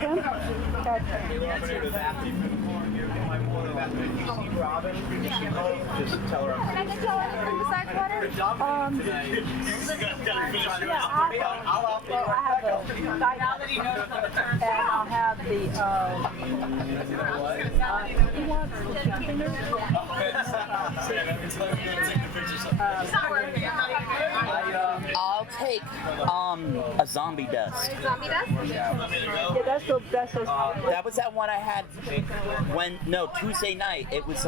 him? Gotcha. Just tell her. Can I get you anything besides water? Yeah, I have a cider. And I'll have the, he wants chicken fingers? I'll take a zombie dust. Zombie dust? Yeah, that's the That was that one I had Tuesday night. It was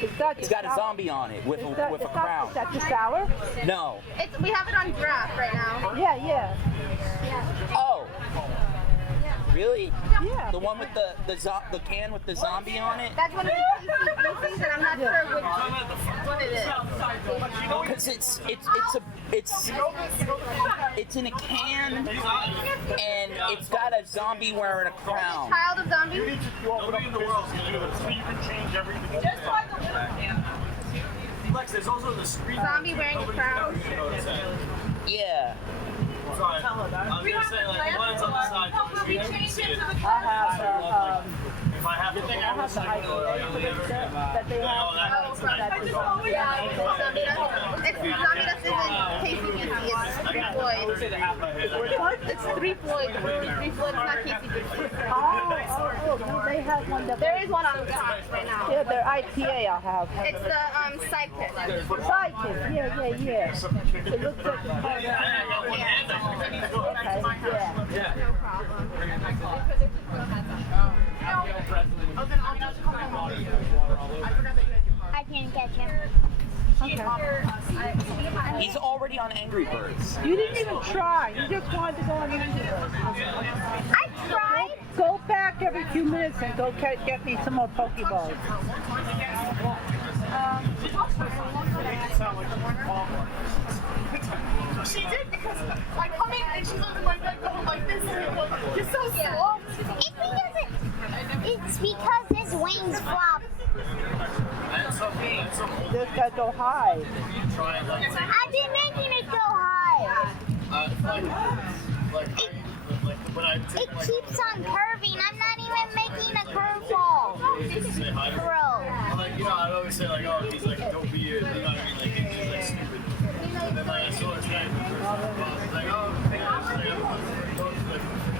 it's got a zombie on it with a crown. Is that the sour? No. We have it on draft right now. Yeah. Oh. Really? Yeah. The one with the can with the zombie on it? That's one of the KCBCs, and I'm not sure which one it is. Because it's in a can and it's got a zombie wearing a crown. Child of zombies? Nobody in the world is going to do it, so you can change everything. Just buy the can. Lex, there's also the screen. Zombie wearing a crown. Yeah. Sorry. I was going to say, like, one's on the side. You can see it. I have If I have to the ice that they have. It's zombie dust isn't KCBC, it's 3 Floyd. It's 3 Floyd. 3 Floyd is not KCBC. Oh, they have one that... There is one on the top right now. Yeah, their IPA I'll have. It's the Cider. Sidekick, yeah. It looks like... Okay, yeah. No problem. I can't catch him. Okay. He's already on Angry Birds. You didn't even try. You just wanted to go on Angry Birds. I tried. Go back every few minutes and go get me some more Pokeballs. She did because I come in and she's looking like that going like this and like, you're so soft. It's because his wings flop. This guy go high. I've been making it go high. It keeps on curving. I'm not even making a curveball. Throw. Like, you know, I always say, like, oh, he's like, don't be, you know what I mean? Like, he's like stupid. And then, like, I saw his guy. Like, oh,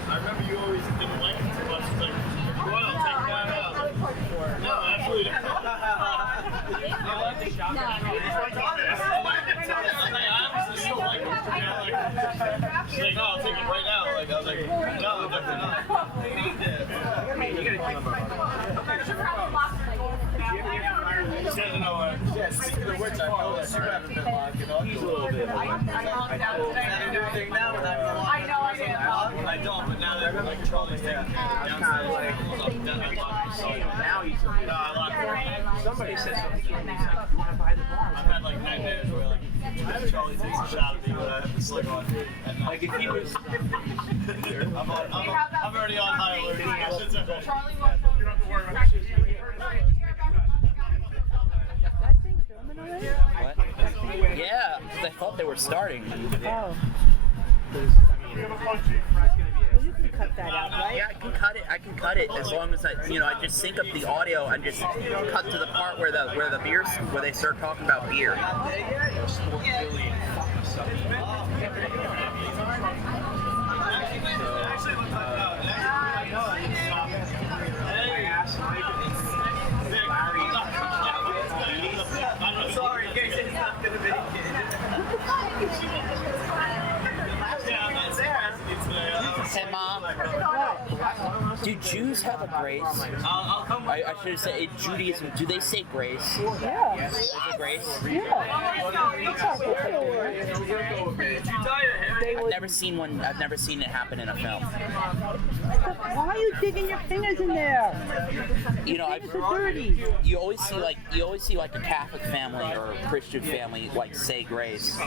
I remember you always didn't like him too much. It's like, if you want to take that out. No, absolutely not. She's like, no, I'll take it right now. Like, I was like, no, definitely not. She doesn't know what. Yes, speaking of which, I know that you haven't been locking on. He's a little bit. I know I did. I don't, but now they're like Charlie's taking care of it downstairs. Now he's somebody said something to me. He's like, you want to buy the bar? I've had like nightmares where like Charlie takes a shot at me when I have to slip on. Like if he was, I'm already on high alert. Charlie won't worry about it. What? Yeah, because I thought they were starting. Oh. Well, you can cut that out, right? Yeah, I can cut it as long as I just sync up the audio and just cut to the part where they start talking about beer. I'm sorry, in case it's not going to make it. Hey, Mom. Do Jews have a grace? I should have said, in Judaism, do they say grace? Yeah. Is it grace? I've never seen it happen in a film. Why are you digging your fingers in there? You know, Fingers are dirty. you always see like a Catholic family or a Christian family like say grace. You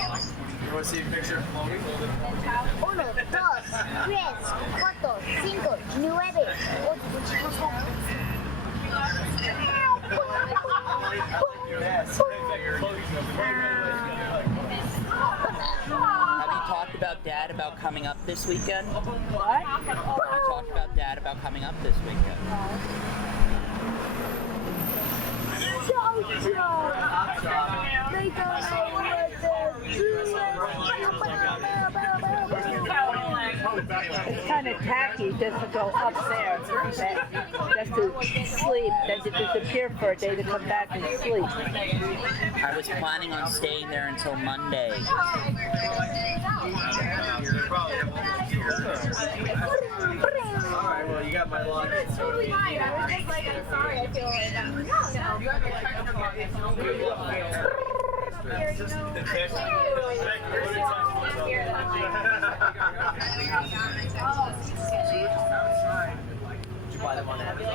want to see a picture of Chloe? 1, 2, 3, 4, 5, 9, 8. Have you talked about Dad about coming up this weekend? What? You talked about Dad about coming up this weekend. They don't know what they're doing. It's kind of tacky just to go upstairs, just to sleep, then to disappear for a day to come back and sleep. I was planning on staying there until Monday. Alright, well, you got my line. Totally fine. I was just like, I'm sorry. I feel like Did you buy them on Amazon?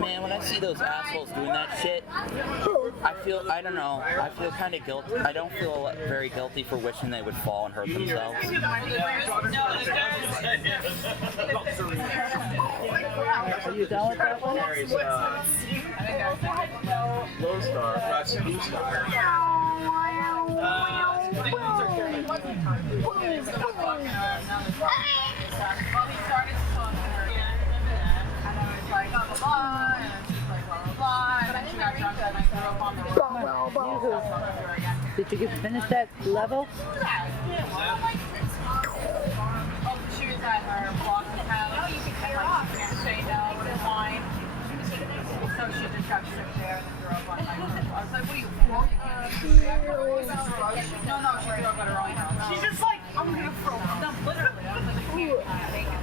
Man, when I see those assholes doing that shit, I don't know, I feel kind of guilty. I don't feel very guilty for wishing they would fall and hurt themselves. Are you done with that one? Lone Star. That's Blue Star. Did you finish that level? She was at her blocking house. Oh, you can clear off. Say no to wine. So she just got sick there and threw up on my room. I was like, what are you, for? No, she threw up at her own house. She's just like, I'm gonna throw up. No, literally. I was like, I can't take it.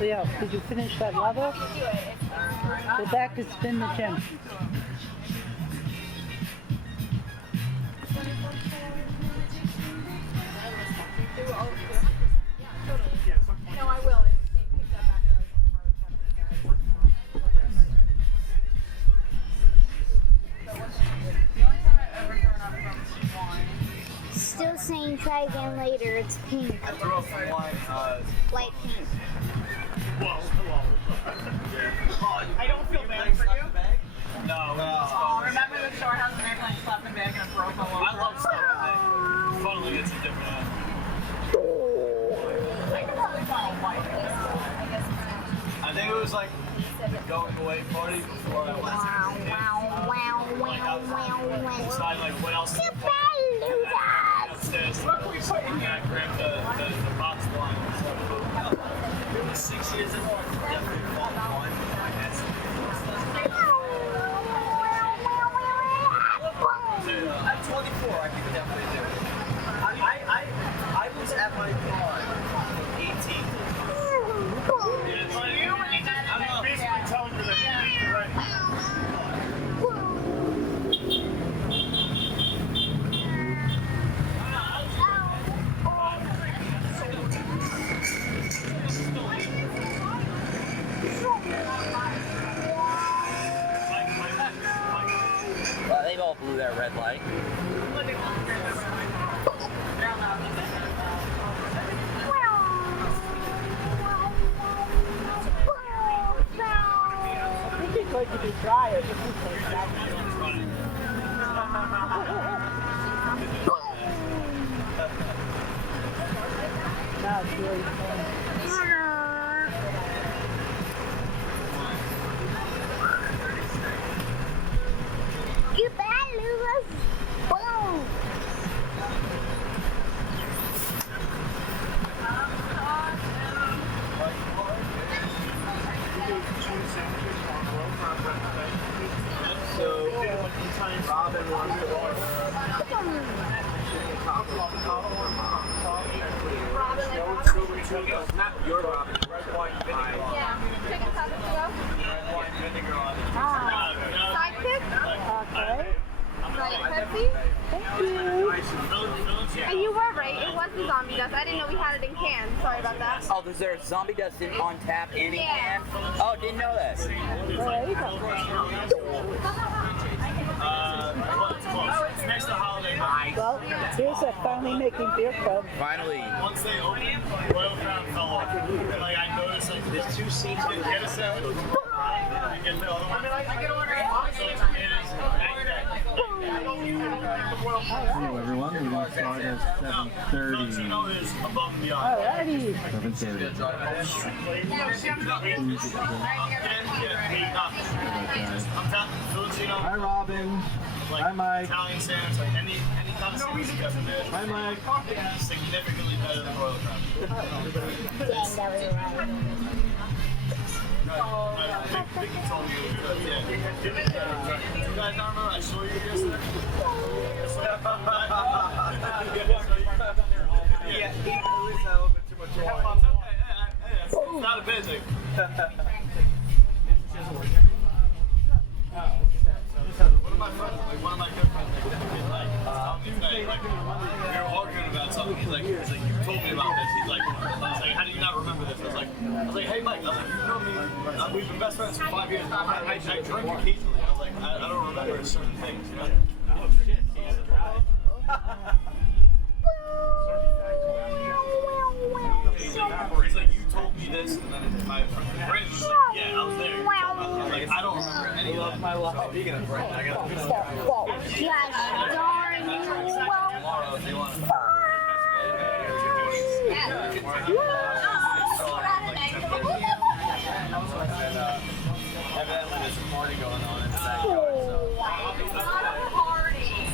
Leo, did you finish that level? Go back and spin the gem. No, I will. Still saying try again later. It's pink. I threw up some wine. Light pink. I don't feel bad for you. No. Oh, remember the storehouse and airplane slapping bag and a broke all over? I love stuff. Funnily, it's a different. I think it was like going away party before I went. So I like, what else? Upstairs. And I grabbed the box wine. It was 6 years ago. I definitely bought wine. I had some. I'm 24. I can definitely do it. I was at my bar 18. I'm basically telling you that you're right. Well, they all blew their red light. I think it's going to be drier. This is like that. Now it's really fun. Goodbye, Lewis. Boom. So, Robin wants to order. Not your Robin, red wine vinegar. Yeah. Chicken salad to go. Red wine vinegar on it. Sidekick. Okay. Right, Pepsi. Thank you. And you were right. It was the zombie dust. I didn't know we had it in cans. Sorry about that. Oh, is there zombie dust on tap and in can? Oh, didn't know that. It's next to holiday night. Well, here's a family making beer club. Finally. Once they open, Royal Crown fell off. Like I noticed, like there's 2 seats. Get a sandwich. Get the other one. I can order it. Hello everyone, we will start at 7:30. Alrighty. 7:30. Hi Robin. Hi Mike. Italian sandwich, like any kind of sandwich you guys have made. Hi Mike. Significantly better than Royal Crown. Vicky told me it was good. Yeah. You guys not remember I saw you yesterday? Yeah, he was a little bit too much wine. It's not a bad thing. One of my friends, like one of my good friends, we were arguing about something. He's like, you told me about this. He's like, how do you not remember this? I was like, hey Mike, I was like, you know me, we've been best friends for 5 years. I drink occasionally. I was like, I don't remember certain things, you know? Oh shit. He's like, you told me this, and then my friend was like, yeah, I was there. I was like, I don't remember any of my life. Speaking of friends, I got to Gosh darn you. tomorrow if you want to. Evidently there's a party going on in the backyard, so. It's not a party.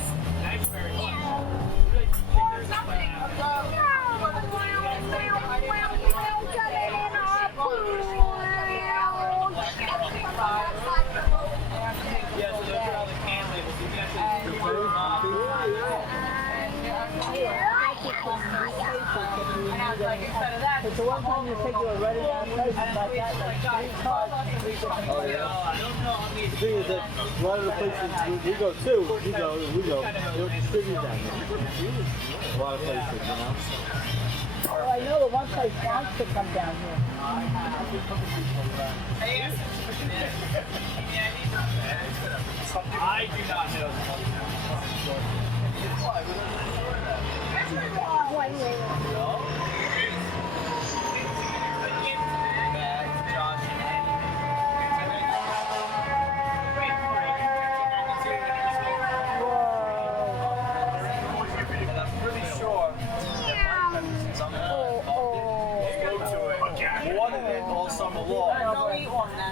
Yeah, so those are all the can labels. You can actually It's the one time you think you were ready to place like that, like 3 cars, 3 different players. The thing is that a lot of the places we go to, they'll distribute down here. A lot of places, you know. Oh, I know the one place wants to come down here. I do not know.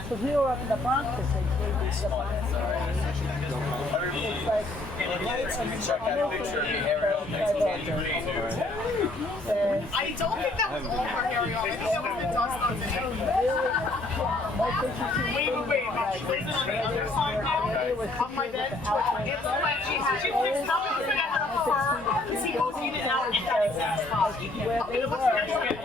So we were up in the Bronx, they gave us the Bronx. It's like, Check out a picture of me, Ariel, next to I don't think that was all for Ariel. I think that was the dust on the Wait. Is it on the other side now? On my bed? It's like she picks up and I have a fur. He goes in and out and that exact spot. where they were. That's what it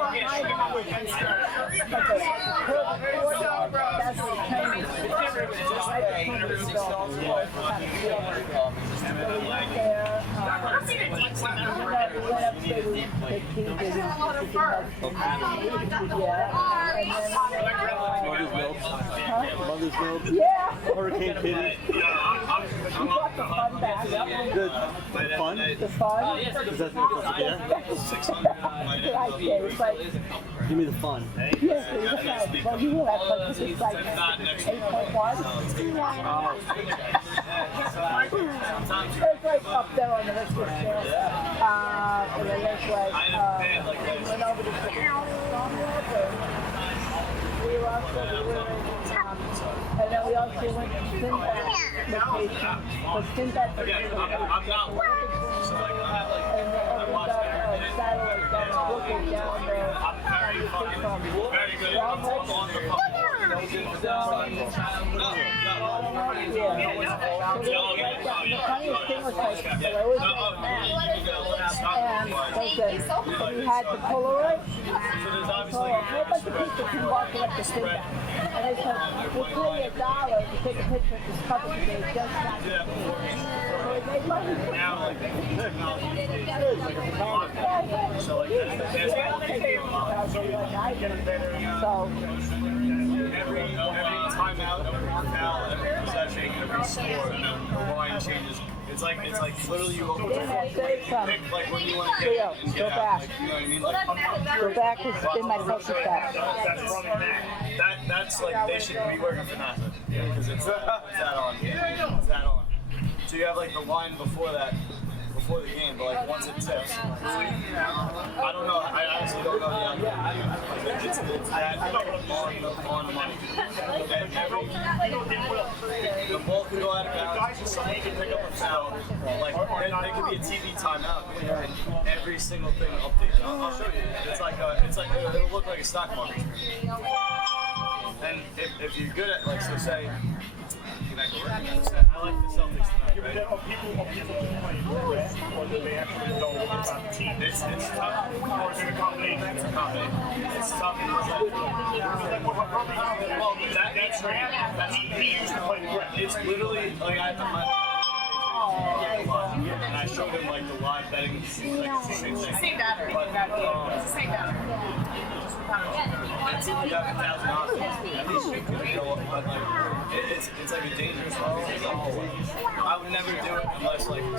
Mother's milk. Yeah. Hurricane Kitty. We brought the fun back. The fun? The fun? Is that yeah? It's like, Give me the fun. yes, it's like, well, you will have fun because it's like 8.1. It's like up there on the list of scale. And then there's like, went over to we were also, and then we also went to Sinbad location. But Sinbad I'm not working, so like I have like and then opened up satellite that's looking down there. I'm very good. I'm on the phone. The funniest thing was like, so I was and we had the Polaroid, so a whole bunch of people can walk up to Sinbad. And they said, we'll pay you $1 to take a picture of this couple because they just got to see. So they money. Now, like, so So, Every timeout, every foul, every possession, every score, the line changes. It's like literally you open the pick like when you want to get and go get back. out. Like, you know what I mean? Like, go back has been my focus back. that's like they should be working for NASA because it's that on. It's that on. So you have like the line before that. Before the game, but like once it tips, I don't know. I honestly don't know the outcome. It's that on the money. The ball could go out of bounds. Somebody could pick up a foul. Like there could be a TV timeout. Every single thing updates. I'll show you. It'll look like a stock market. And if you're good at like so say. I like the Celtics tonight, right? It's tough. It's a combination. It's tough. Well, that's right. He used to play. It's literally like and I showed him like the live betting. Like, it's the same thing. Same data. It's the same data. It's like $1,000. At least you can go up, but like it's like a dangerous one. I would never do it unless like even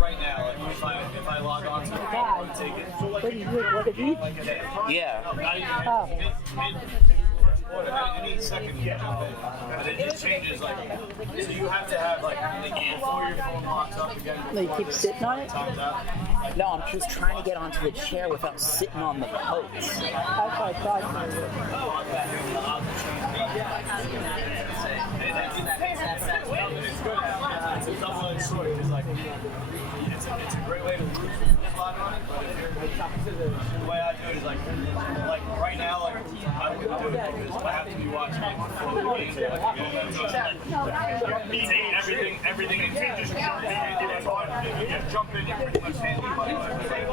right now if I log on to it, I would take it. What did you? Yeah. Not even mid first quarter, any second you jump in, but it changes like so you have to have like before your phone locks up again. You keep sitting on it? Time's out. No, I'm just trying to get onto the chair without sitting on the post. That's what I thought. It's good. It's a double-edged sword. It's like it's a great way to lose a lot of money. But if you're, the way I do it is like right now, like I wouldn't do it because I have to be watching like before the game. Take everything in just jump in. You pretty much handle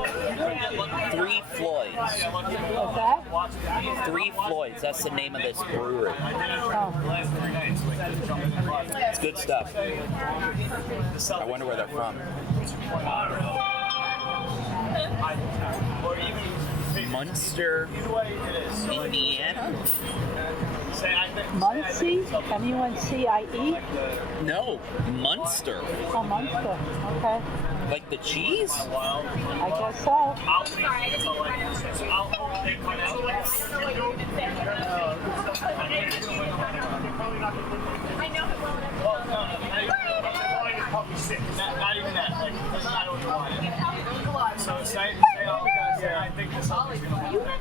it. Three Floyds. What's that? Three Floyds. That's the name of this brewery. I did it for the last 3 nights. Like just jumping in. It's good stuff. I wonder where they're from. Or even Munster, Indiana? Muncie? M-U-N-C-I-E? No, Munster. Oh, Munster. Okay. Like the cheese? I guess so. Not even that. Like, it doesn't matter what you want. So say I think the Celtics are going to win.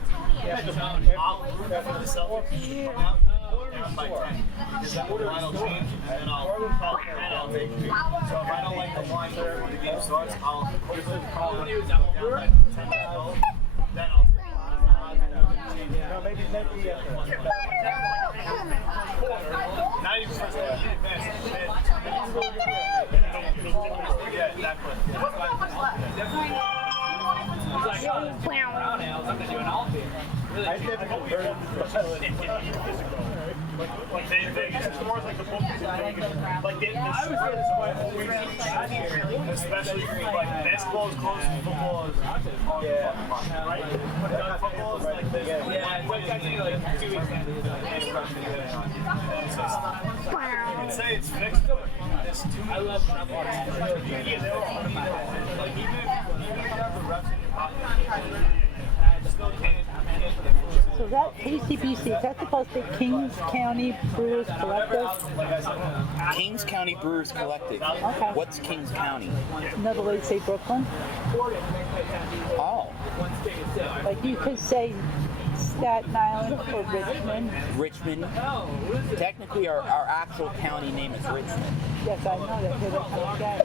I'll root for the Celtics. Down by 10. Because that line will change, and then I'll take it. So if I don't like the line before the game starts, I'll call it down by 10. Then I'll take it. Not even first half. Yeah, exactly. Like Vegas, as far as like the book is like the sport is always especially like basketball is close to football is right? Football is like this. Yeah, it's actually like 2 weeks. You can say it's fixed, but there's too many. I love like even if you have the reps in your pocket, still can't. So that KCBC, is that supposed to be Kings County Brewers Collective? Kings County Brewers Collective. Okay. What's Kings County? Another way to say Brooklyn. Oh, Like you could say Staten Island or Richmond. Richmond. Technically, our actual county name is Richmond. Yes, I know that. Where they're coming down.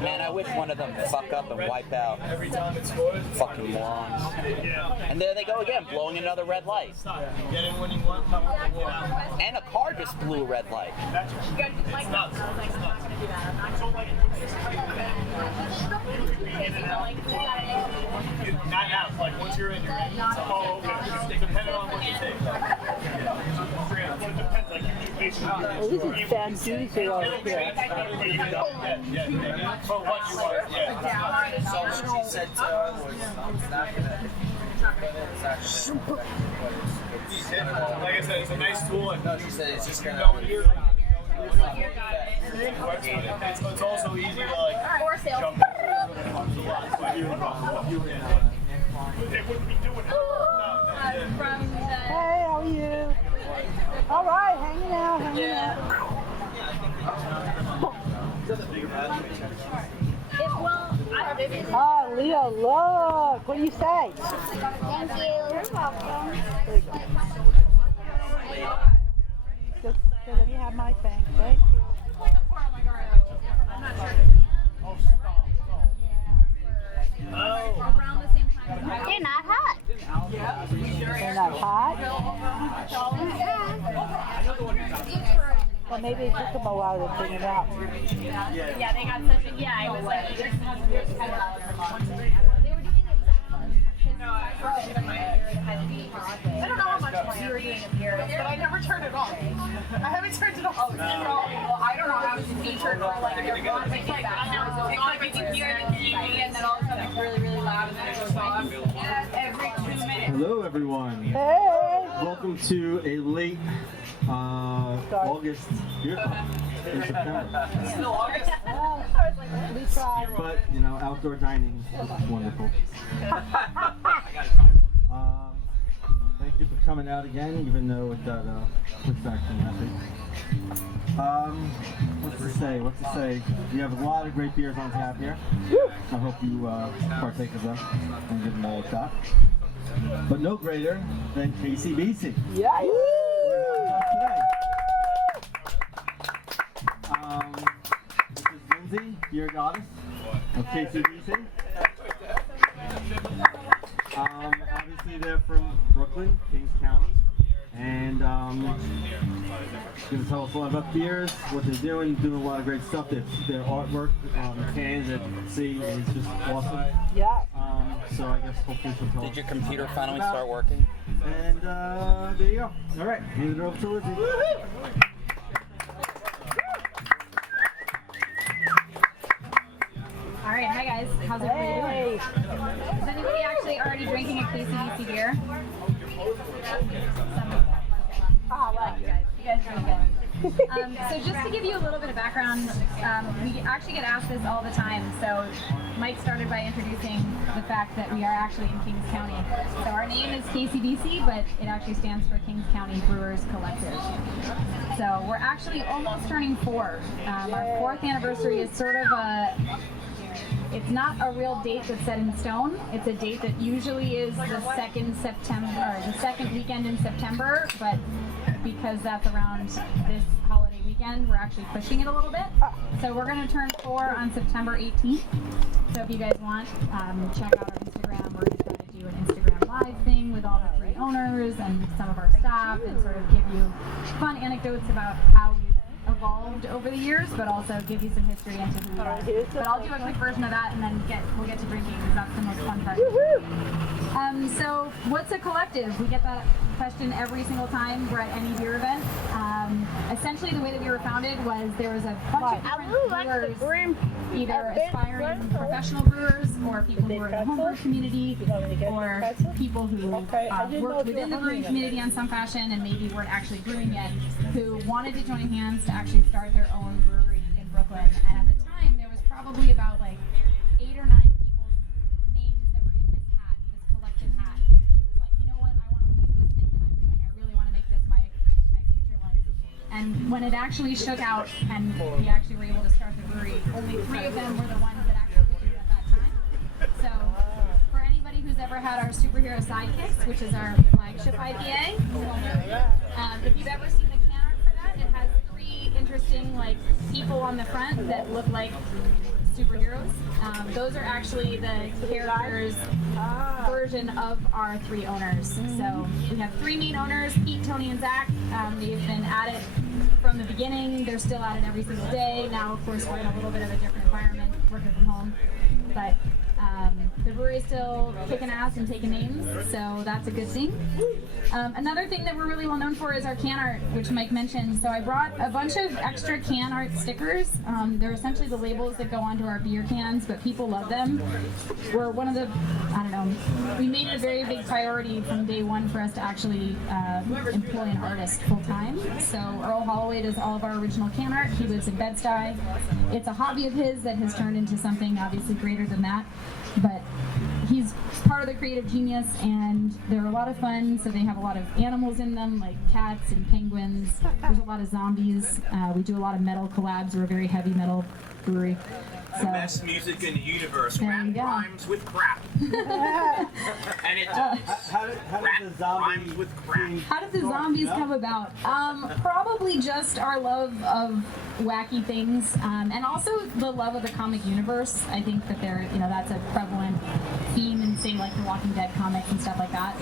Man, I wish one of them fuck up and wipe out. Every time it scores, Fucking morons. And there they go again, blowing another red light. get in when you want. And a car just blew a red light. It's nuts. Not out. Like once you're in, you're in. So, depending on what you take. Well, this is Banduzi over here. For what you want, yeah. So she said to us, it's not gonna. Like I said, it's a nice tool. And no, she said it's just gonna. It's also easy to like jump Hey, how are you? All right, hanging out, hanging out. Oh, Leo, look. What do you say? Thank you. You're welcome. Just let me have my thing. Thank you. Around the same time. They're not hot. They're not hot? Well, maybe it took them a while to figure it out. Yeah, they got such a, yeah, it was like, they were doing it. I don't know how much we were doing a beer, but I never turned it off. I haven't turned it off. Oh, well, I don't know how it's featured or like your bond like that. It's like you can hear the TV and then all of a sudden it's really, really loud and then it goes off every 2 minutes. Hello, everyone. Hey! Welcome to a late August beer pub in September. Still August? We tried. But, you know, outdoor dining is wonderful. Thank you for coming out again, even though it got pushed back from last week. What's to say? We have a lot of great beers on tap here. I hope you partake of them and give them all a shot. But no greater than KCBC. Yeah. Today. This is Lindsay, beer goddess of KCBC. Obviously they're from Brooklyn, Kings County, and going to tell us a lot about beers, what they're doing a lot of great stuff. Their artwork on the cans that you see is just awesome. Yeah. So I guess hopefully she'll tell us. Did your computer finally start working? And there you go. All right, hand it over to Lizzie. All right, hi guys. How's everybody doing? Is anybody actually already drinking a KCBC beer? Oh, well, you guys are good. So just to give you a little bit of background, we actually get asked this all the time. So Mike started by introducing the fact that we are actually in Kings County. So our name is KCBC, but it actually stands for Kings County Brewers Collective. So we're actually almost turning 4. Our 4th anniversary is sort of it's not a real date that's set in stone. It's a date that usually is the second weekend in September, but because that's around this holiday weekend, we're actually pushing it a little bit. So we're going to turn 4 on September 18th. So if you guys want, check out our Instagram. We're going to try to do an Instagram live thing with all the 3 owners and some of our staff and sort of give you fun anecdotes about how we've evolved over the years, but also give you some history into who we are. But I'll do a quick version of that and then we'll get to drinking because that's the most fun part. So what's a collective? We get that question every single time we're at any beer event. Essentially the way that we were founded was there was a bunch of different brewers, either aspiring professional brewers or people who were in the homebrew community or people who worked within the brewing community on some fashion and maybe weren't actually brewing yet, who wanted to join hands to actually start their own brewery in Brooklyn. And at the time there was probably about like 8 or 9 people's names that were in this hat, this collective hat. And it was like, you know what, I want to leave this thing that I'm doing. I really want to make this my future life. And when it actually shook out and we actually were able to start the brewery, only 3 of them were the ones that actually could do it at that time. So for anybody who's ever had our superhero sidekicks, which is our flagship IPA, if you've ever seen the can art for that, it has 3 interesting like people on the front that look like superheroes. Those are actually the characters version of our 3 owners. So we have 3 main owners, Pete, Tony, and Zach. They've been at it from the beginning. They're still at it every single day. Now, of course, we're in a little bit of a different environment, working from home. But the brewery is still kicking ass and taking names, so that's a good thing. Another thing that we're really well known for is our can art, which Mike mentioned. So I brought a bunch of extra can art stickers. They're essentially the labels that go onto our beer cans, but people love them. We're one of the, I don't know, we made it a very big priority from day one for us to actually employ an artist full time. So Earl Holloway does all of our original can art. He lives in Bed-Stuy. It's a hobby of his that has turned into something obviously greater than that, but he's part of the creative genius, and they're a lot of fun. So they have a lot of animals in them, like cats and penguins. There's a lot of zombies. We do a lot of metal collabs. We're a very heavy metal brewery. The best music in the universe. There you Rap go. rhymes with crap. And it does. How did the zombie rhymes with crap. How did the zombies come about? Probably just our love of wacky things, and also the love of the comic universe. I think that that's a prevalent theme in, say, like the Walking Dead comics and stuff like that.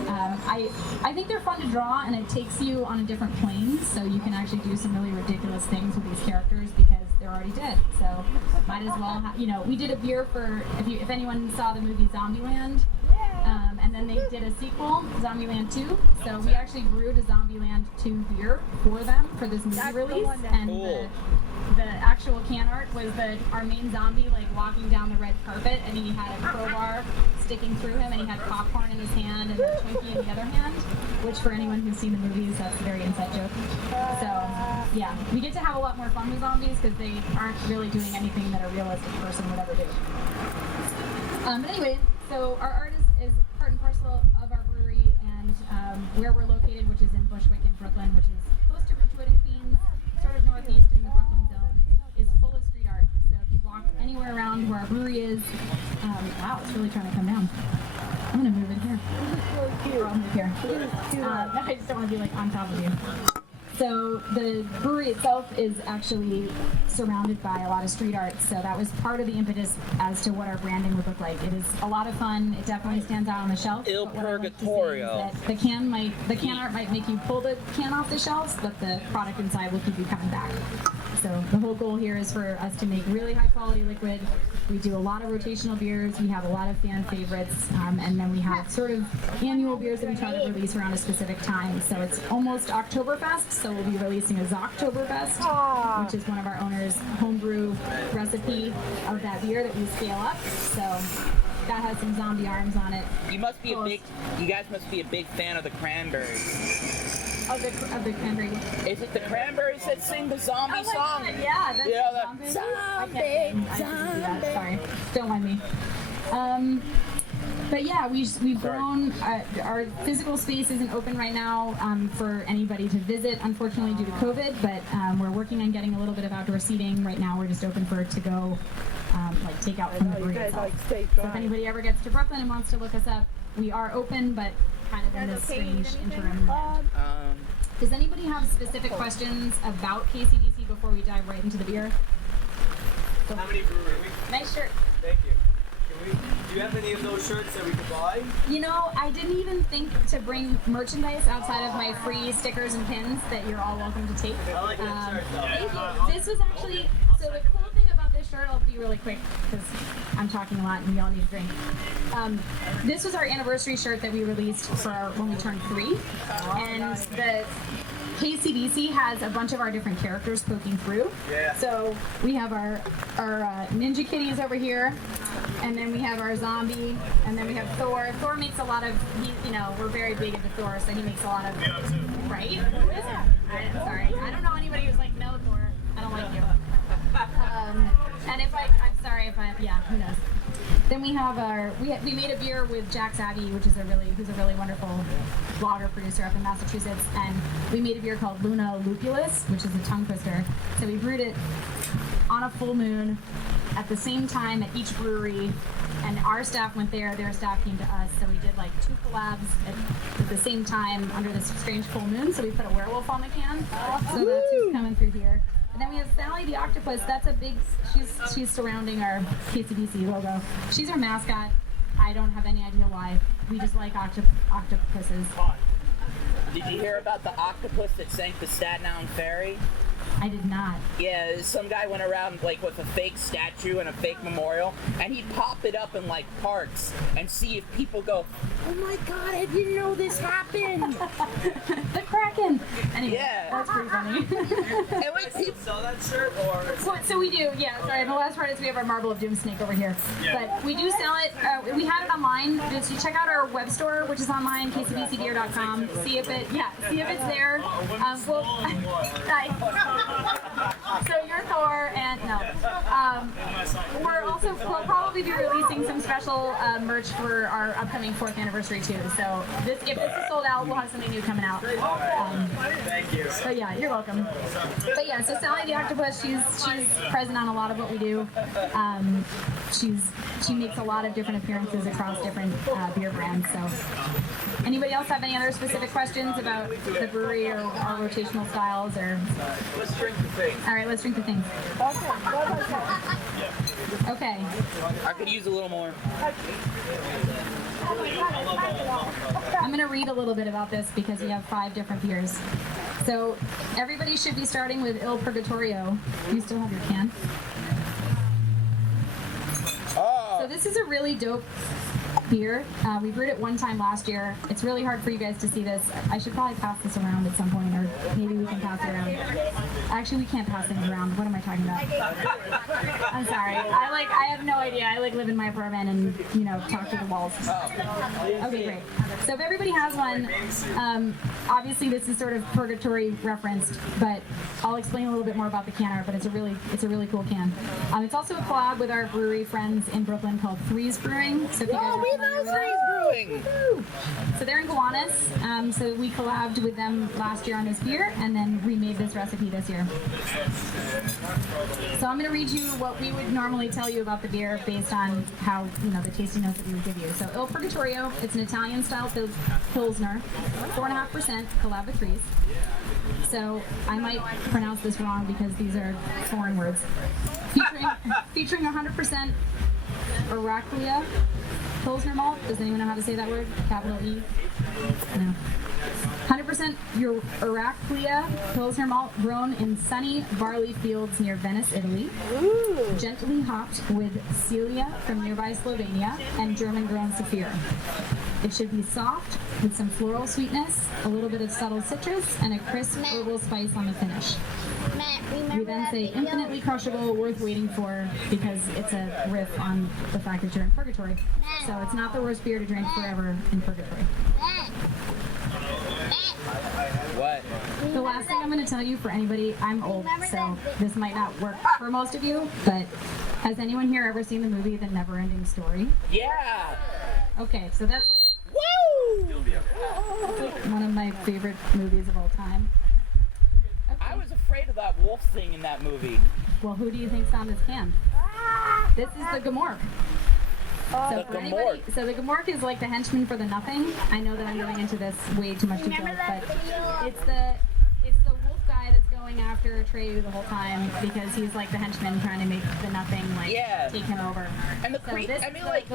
I think they're fun to draw, and it takes you on a different plane, so you can actually do some really ridiculous things with these characters because they're already dead. So might as well, we did a beer for, if anyone saw the movie Zombieland, and then they did a sequel, Zombieland 2. So we actually brewed a Zombieland 2 beer for them for this movie release, and the actual can art was our main zombie like walking down the red carpet, and he had a crowbar sticking through him, and he had popcorn in his hand and a Twinkie in the other hand, which for anyone who's seen the movies, that's a very inside joke. So yeah, we get to have a lot more fun with zombies because they aren't really doing anything that a realistic person would ever do. But anyway, so our art is part and parcel of our brewery, and where we're located, which is in Bushwick in Brooklyn, which is close to Richmond and Queens, sort of northeast in the Brooklyn zone, is full of street art. So if you walk anywhere around where our brewery is, wow, it's really trying to come down. I'm gonna move it here. Or I'll move here. I just don't want to be like on top of you. So the brewery itself is actually surrounded by a lot of street art, so that was part of the impetus as to what our branding would look like. It is a lot of fun. It definitely stands out on the shelf. Il but what I'd like to say is Purgatorio. that the can art might make you pull the can off the shelves, but the product inside will keep you coming back. So the whole goal here is for us to make really high quality liquid. We do a lot of rotational beers. We have a lot of fan favorites, and then we have sort of annual beers that we try to release around a specific time. So it's almost Oktoberfest, so we'll be releasing a Zocktoberfest, which is one of our owners' homebrew recipe of that beer that we scale up. So that has some zombie arms on it. You guys must be a big fan of the Cranberries. Of the cranberry. Is it the Cranberries that sing the zombie song? God, yeah, that's Yeah, zombie. Sorry, don't mind me. But yeah, we've grown. Our physical space isn't open right now for anybody to visit, unfortunately, due to COVID. But we're working on getting a little bit of outdoor seating. Right now, we're just open for to-go, like takeout from the brewery itself. So if anybody ever gets to Brooklyn and wants to look us up, we are open, but kind of in this strange interim. Does anybody have specific questions about KCBC before we dive right into the beer? How many breweries? Nice shirt. Thank you. Do you have any of those shirts that we could buy? You know, I didn't even think to bring merchandise outside of my free stickers and pins that you're all welcome to take. I like that shirt though. Thank you. This was actually, so the cool thing about this shirt, I'll be really quick because I'm talking a lot and we all need a drink. This was our anniversary shirt that we released for when we turned 3. And the KCBC has a bunch of our different characters poking through. Yeah. So we have our ninja kitties over here, and then we have our zombie, and then we have Thor. Thor makes a lot of, we're very big into Thor, so he makes a lot of, right? Who is it? I'm sorry. I don't know anybody who's like, no, Thor, I don't like you. And I'm sorry if yeah, who knows. Then we have we made a beer with Jack Savvy, who's a really wonderful blogger producer up in Massachusetts, and we made a beer called Luna Lupulus, which is a tongue twister. So we brewed it on a full moon at the same time at each brewery, and our staff went there, their staff came to us, so we did like 2 collabs at the same time under this strange full moon. So we put a werewolf on the can, so that's who's coming through here. And then we have Sally the octopus. That's a big, she's surrounding our KCBC logo. She's our mascot. I don't have any idea why. We just like octopuses. Did you hear about the octopus that sank the Staten Island ferry? I did not. Yeah, some guy went around like with a fake statue and a fake memorial, and he'd pop it up in like parks and see if people go, "Oh my God, I didn't know this happened." The Kraken. Anyway, Yeah. that's pretty funny. And like people Sell that shirt or? So we do, yeah. Sorry, the last part is we have our Marble of Doom snake over here. But we do sell it. We have it online. Just you check out our web store, which is online, kcbcgear.com. See if it's there. So you're Thor, and no. We'll probably be releasing some special merch for our upcoming 4th anniversary too. So if this is sold out, we'll have something new coming out. Thank you. But yeah, you're welcome. But yeah, so Sally the Octopus, she's present on a lot of what we do. She makes a lot of different appearances across different beer brands. So, anybody else have any other specific questions about the brewery or our rotational styles? Or Let's drink the thing. all right, let's drink the things. Okay. I could use a little more. I'm going to read a little bit about this because we have 5 different beers. So everybody should be starting with Il Purgatorio. You still have your can? So this is a really dope beer. We brewed it one time last year. It's really hard for you guys to see this. I should probably pass this around at some point, or maybe we can pass it around. Actually, we can't pass things around. What am I talking about? I'm sorry. I have no idea. I live in my apartment and talk to the walls. Okay, great. So if everybody has one, obviously this is sort of purgatory referenced, but I'll explain a little bit more about the can art. But it's a really cool can. It's also a collab with our brewery friends in Brooklyn called Threes Brewing. So if you guys Brewing. So they're in Gowanus. So we collabed with them last year on this beer and then remade this recipe this year. So I'm going to read you what we would normally tell you about the beer based on how, the tasting notes that we would give you. So Il Purgatorio, it's an Italian-style Pilsner, 4.5%, collab with Threes. So I might pronounce this wrong because these are foreign words. Featuring 100% Oraclia Pilsner malt. Does anyone know how to say that word? Capital E? No. 100% your Oraclia Pilsner malt grown in sunny barley fields near Venice, Italy. Ooh. Gently hopped with Celia from nearby Slovenia and German-grown Saphir. It should be soft with some floral sweetness, a little bit of subtle citrus, and a crisp herbal spice on the finish. We then say infinitely crushable, worth waiting for, because it's a riff on the fact that you're in purgatory. So it's not the worst beer to drink forever in purgatory. What? The last thing I'm going to tell you for anybody, I'm old, so this might not work for most of you, but has anyone here ever seen the movie The Never-Ending Story? Yeah. Okay, so that's one of my favorite movies of all time. I was afraid of that wolf thing in that movie. Well, who do you think's on this can? This is the Gamork. So The Gamork. So the Gamork is like the henchman for the Nothing. I know that I'm going into this way too much detail, but it's the wolf guy that's going after Atreyu the whole time because he's like the henchman trying to make the Nothing take him over. And the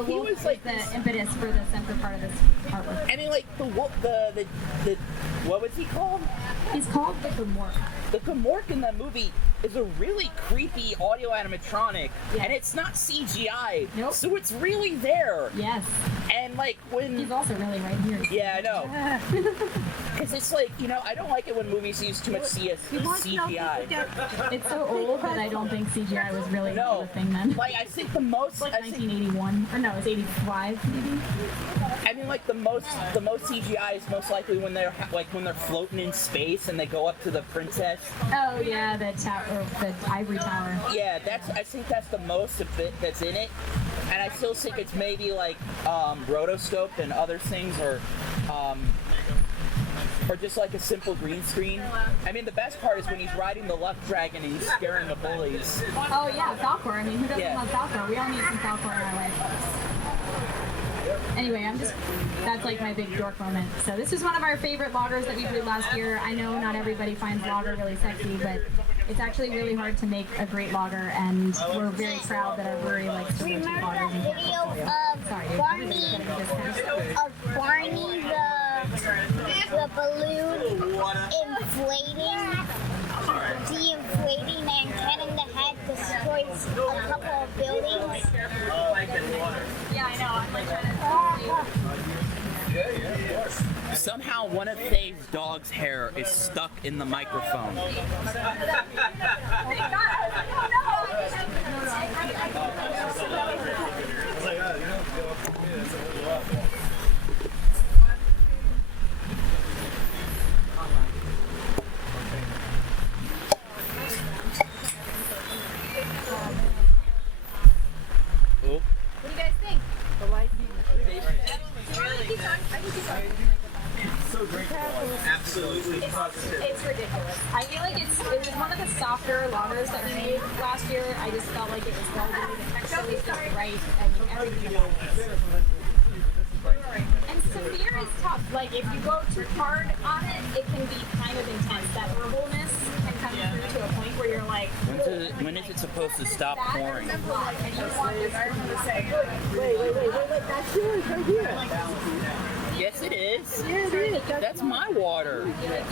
wolf was like the impetus for the center part of this artwork. I mean, like the wolf, the what was he called? He's called the Gamork. The Gamork in that movie is a really creepy audio animatronic, and it's not CGI. Nope. So it's really there. Yes. And like when he's also really right here. Yeah, I know. Because it's like, I don't like it when movies use too much CGI. It's so old that I don't think CGI was really a thing then. Like I think the most like 1981 or no, it's 85 maybe. I mean, like the most CGI is most likely when they're floating in space and they go up to the princess. Oh yeah, the ivory tower. Yeah, I think that's the most of it that's in it, and I still think it's maybe like rotoscoped and other things, or just like a simple green screen. I mean, the best part is when he's riding the luck dragon and he's scaring the bullies. Oh yeah, Falcor. I mean, who doesn't love Falcor? We all need some Falcor in our life. Anyway, that's like my big dork moment. So this is one of our favorite lagers that we brewed last year. I know not everybody finds lager really sexy, but it's actually really hard to make a great lager, and we're very proud that our brewery likes to rotate lagers. Remember the video of Barney the balloon inflating? Somehow one of Faye's dog's hair is stuck in the microphone. Oh. What do you guys think? Absolutely positive. It's ridiculous. I feel like it was one of the softer lagers that we made last year. I just felt like it was well done. The texture was just right, and everything about it. And some beer is tough. Like if you go too hard on it, it can be kind of intense. That herbalness can come through to a point where you're like, When is it supposed to stop pouring? and you want this Wait, that's yours right here. Yes, it is. Yeah, it is. That's my water. you get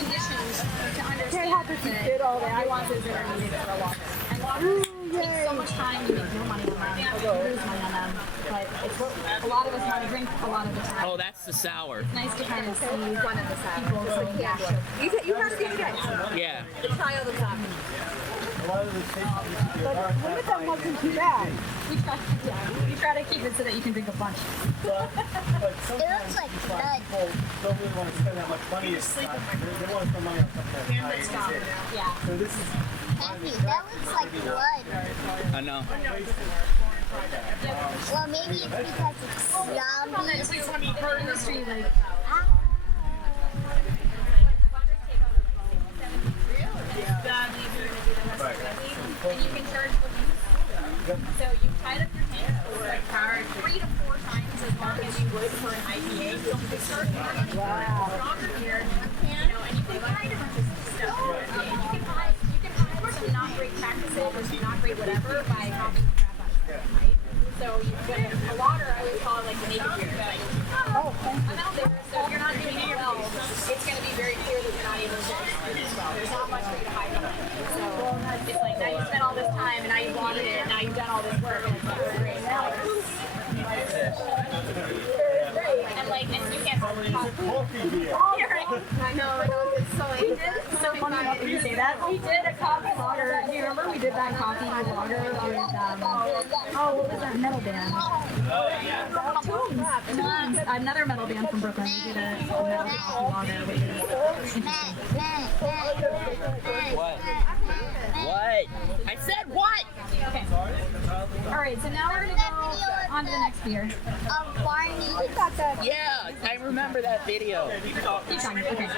conditioned to understand Can't have to fit all that. nuances that are needed for a lager. And lagers take so much time, you make no money on them, you lose money on them, but it's what a lot of us want to drink a lot of the time. Oh, that's the sour. It's nice to kind of see one of the people saying, yeah, You have to get Yeah. try all the time. But limit that wasn't too bad. we try to keep it so that you can drink a bunch. It looks like blood. People don't really want to spend that much money. They want to spend money on something that's high. Yeah. So this is Effie, that looks like blood. I know. Well, maybe it's because it's zombies. Please let me burn in the street like and you can charge what you so you tied up your tank for 3 to 4 times as long as you would for an IPA. So you can start stronger beer, and you can find a bunch of stuff. You can find some not great practices or some not great whatever by hopping the crap out of stuff, right? So you put a lager, I always call it like the naked beer. Like, I'm out there, so if you're not doing it well, it's going to be very clear that you're not able to experience well. There's not much for you to hide behind. So it's like now you spent all this time, and now you've wanted it, and now you've done all this work, and it's like great. And like, and you can't coffee. I know, it's so we did so funny enough that you say that. We did a coffee lager. Do you remember we did that coffee lager with what was that metal band? Tombs. Another metal band from Brooklyn. We did a metal coffee lager, which is interesting. What? What? I said what? Okay. All right, so now we're gonna go on to the next beer. Yeah, I remember that video. Keep talking. Okay.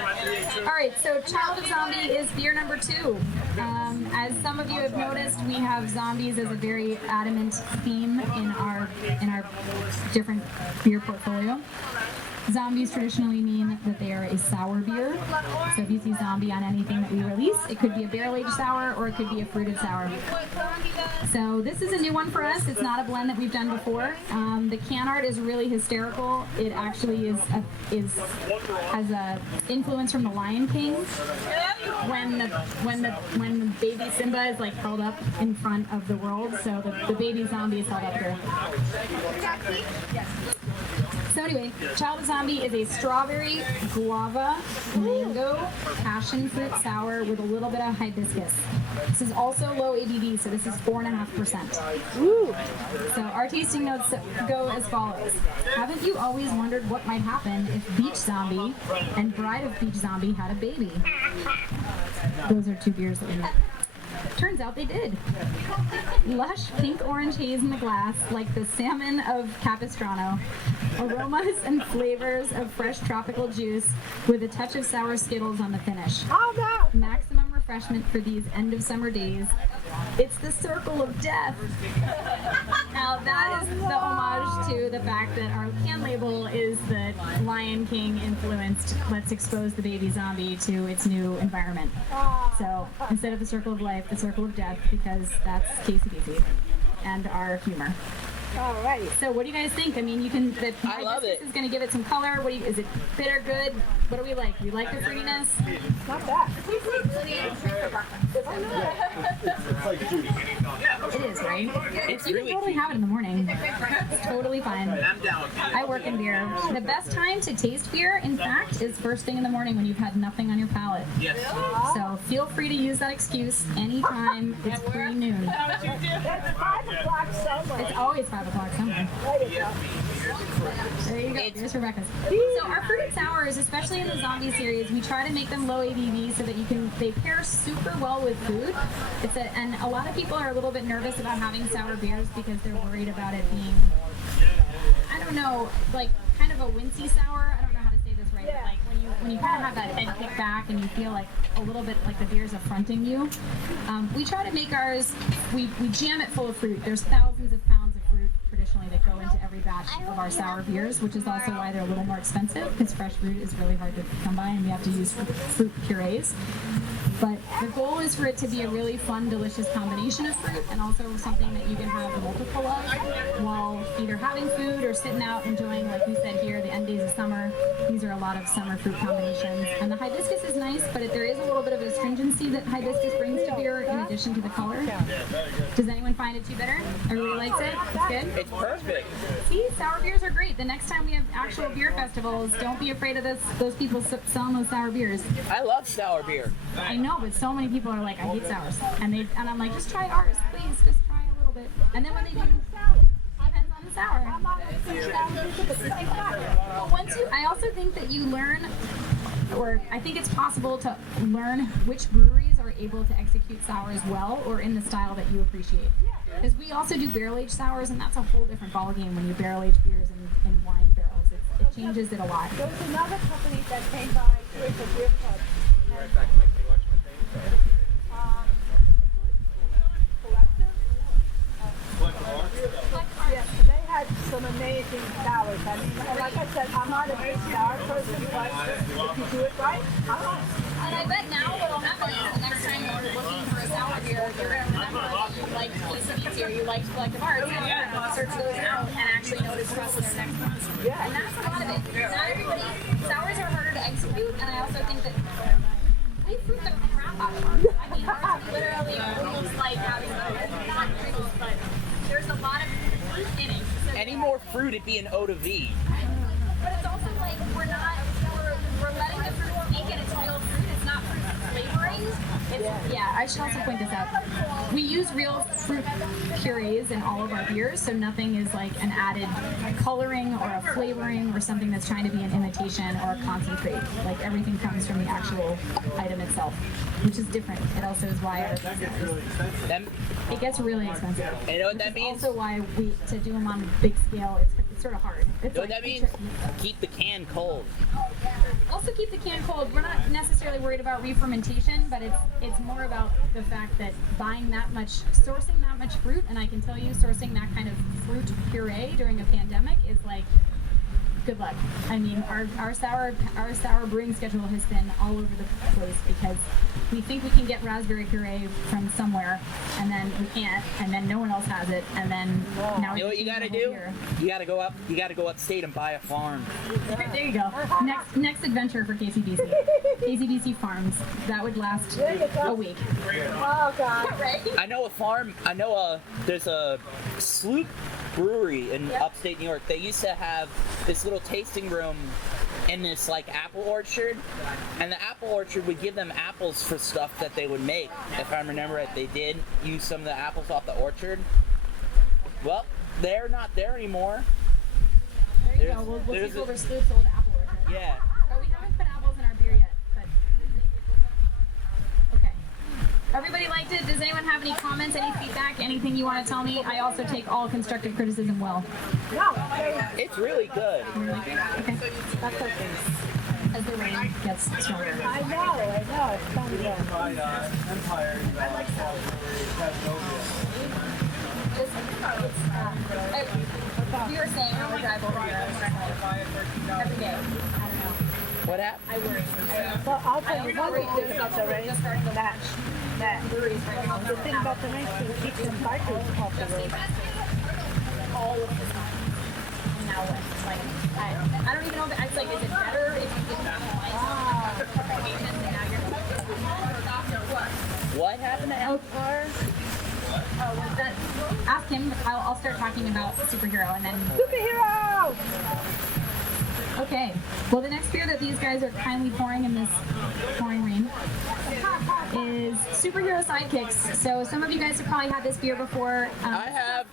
All right, so Child of Zombie is beer number 2. As some of you have noticed, we have zombies as a very adamant theme in our different beer portfolio. Zombies traditionally mean that they are a sour beer. So if you see zombie on anything that we release, it could be a barrel-aged sour or it could be a fruited sour. So this is a new one for us. It's not a blend that we've done before. The can art is really hysterical. It actually has a influence from the Lion King. When the baby Simba is like held up in front of the world, so the baby zombie is held up here. So anyway, Child of Zombie is a strawberry, guava, mango, passion fruit sour with a little bit of hibiscus. This is also low ABV, so this is 4.5%. Ooh. So our tasting notes go as follows. Haven't you always wondered what might happen if Beach Zombie and Bride of Beach Zombie had a baby? Those are 2 beers that we made. Turns out they did. Lush pink orange haze in the glass, like the salmon of Capistrano. Aromas and flavors of fresh tropical juice with a touch of sour Skittles on the finish. Oh no! Maximum refreshment for these end of summer days. It's the circle of death. Now that is the homage to the fact that our can label is the Lion King influenced, let's expose the baby zombie to its new environment. So instead of the circle of life, the circle of death, because that's KCBC and our humor. All right. So what do you guys think? I mean, you can. I love it. This is going to give it some color. Is it bitter, good? What do we like? We like the fruitiness. Not bad. It's like juice. It is, right? It's You really can totally cheap. have it in the morning. It's totally fine. I'm down with I work in beer. The best time to taste beer, in fact, is first thing in the morning when you've had nothing on your palate. Yes. So feel free to use that excuse anytime it's pre-noon. That's 5 o'clock somewhere. It's always 5 o'clock somewhere. There you go. There you go. There's Rebecca's. So our fruited sours, especially in the zombie series, we try to make them low ABV so that they pair super well with food. And a lot of people are a little bit nervous about having sour beers because they're worried about it being, I don't know, like kind of a wincy sour. I don't know how to say this right, but like when you kind of have that head kick back and you feel like a little bit like the beer's affronting you. We try to make ours, we jam it full of fruit. There's thousands of pounds of fruit traditionally that go into every batch of our sour beers, which is also why they're a little more expensive because fresh fruit is really hard to come by and we have to use fruit purees. But the goal is for it to be a really fun, delicious combination of fruit and also something that you can have multiple of while either having food or sitting out enjoying, like we said here, the end days of summer. These are a lot of summer fruit combinations. And the hibiscus is nice, but there is a little bit of astringency that hibiscus brings to beer in addition to the color. Does anyone find it too bitter? Everybody likes it? It's good? It's perfect. See, sour beers are great. The next time we have actual beer festivals, don't be afraid of those people selling those sour beers. I love sour beer. I know, but so many people are like, I hate sours. And I'm like, just try ours, please. Just try a little bit. And then when they do, depends on the sour. But I also think that you learn, or I think it's possible to learn which breweries are able to execute sours well or in the style that you appreciate. Because we also do barrel-aged sours, and that's a whole different ballgame when you barrel-age beers in wine barrels. It changes it a lot. There was another company that came by with a beer club. Yes, they had some amazing sours. I mean, like I said, I'm not a big sour person, but if you do it right, I like it. And I bet now what'll happen is the next time you're looking for a sour beer, you're going to remember that you liked KCBC or you liked Collective Arts, and you're going to search those out and actually notice what's in their next one. And that's a lot of it. Not everybody, sours are harder to execute, and I also think that we fruit the crap out of ours. I mean, ours literally almost like having not juice, but there's a lot of fruit in it. So Any more fruit, it'd be an eau de vie. but it's also like we're letting the fruit speak and it's real fruit. It's not fruit flavoring. Yeah, I should also point this out. We use real fruit purees in all of our beers, so nothing is like an added coloring or a flavoring or something that's trying to be an imitation or a concentrate. Like everything comes from the actual item itself, which is different. It also is why it gets really expensive. You know what that means? Also why to do them on a big scale, it's sort of hard. You know what that means? Keep the can cold. Also keep the can cold. We're not necessarily worried about re-fermentation, but it's more about the fact that sourcing that much fruit, and I can tell you sourcing that kind of fruit puree during a pandemic is like good luck. I mean, our sour brewing schedule has been all over the place because we think we can get raspberry puree from somewhere, and then we can't, and then no one else has it, and then now You know what you gotta do? You gotta go upstate and buy a farm. There you go. Next adventure for KCBC. KCBC Farms. That would last a week. Oh, God. Right? I know a farm. There's a Sloop brewery in upstate New York. They used to have this little tasting room in this like apple orchard, and the apple orchard would give them apples for stuff that they would make. If I remember it, they did use some of the apples off the orchard. Well, they're not there anymore. There you go. We'll take over Sloop's old apple orchard. Yeah. But we haven't put apples in our beer yet. But okay. Everybody liked it. Does anyone have any comments, any feedback, anything you want to tell me? I also take all constructive criticism well. It's really good. Okay. That's okay. As the rain gets stronger. I know. It's fun. We were saying on the drive over here, every day. I don't know. What happened? I worry. Well, I'll tell you one thing about the rain. Just starting to That breweries right now. the thing about the rain is it keeps some bikers off the road. All of this time. Now what? Like, I don't even know if it's like, is it better if you didn't have notifications and now you're what? What happened to Elk? Oh, was that Kim, I'll start talking about Superhero and then... Superhero! Okay. Well, the next beer that these guys are kindly pouring in this pouring rain is Superhero Sidekicks. So some of you guys have probably had this beer before. I have.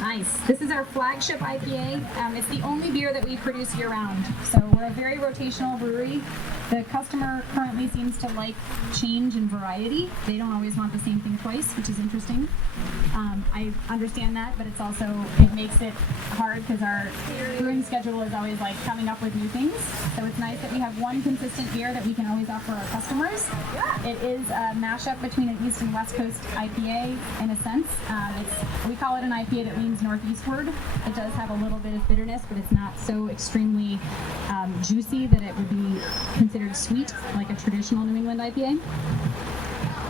Nice. This is our flagship IPA. It's the only beer that we produce year-round. So we're a very rotational brewery. The customer currently seems to like change and variety. They don't always want the same thing twice, which is interesting. I understand that, but it makes it hard because our brewing schedule is always like coming up with new things. So it's nice that we have one consistent beer that we can always offer our customers. It is a mashup between an East and West Coast IPA in a sense. We call it an IPA that leans northeastward. It does have a little bit of bitterness, but it's not so extremely juicy that it would be considered sweet like a traditional New England IPA.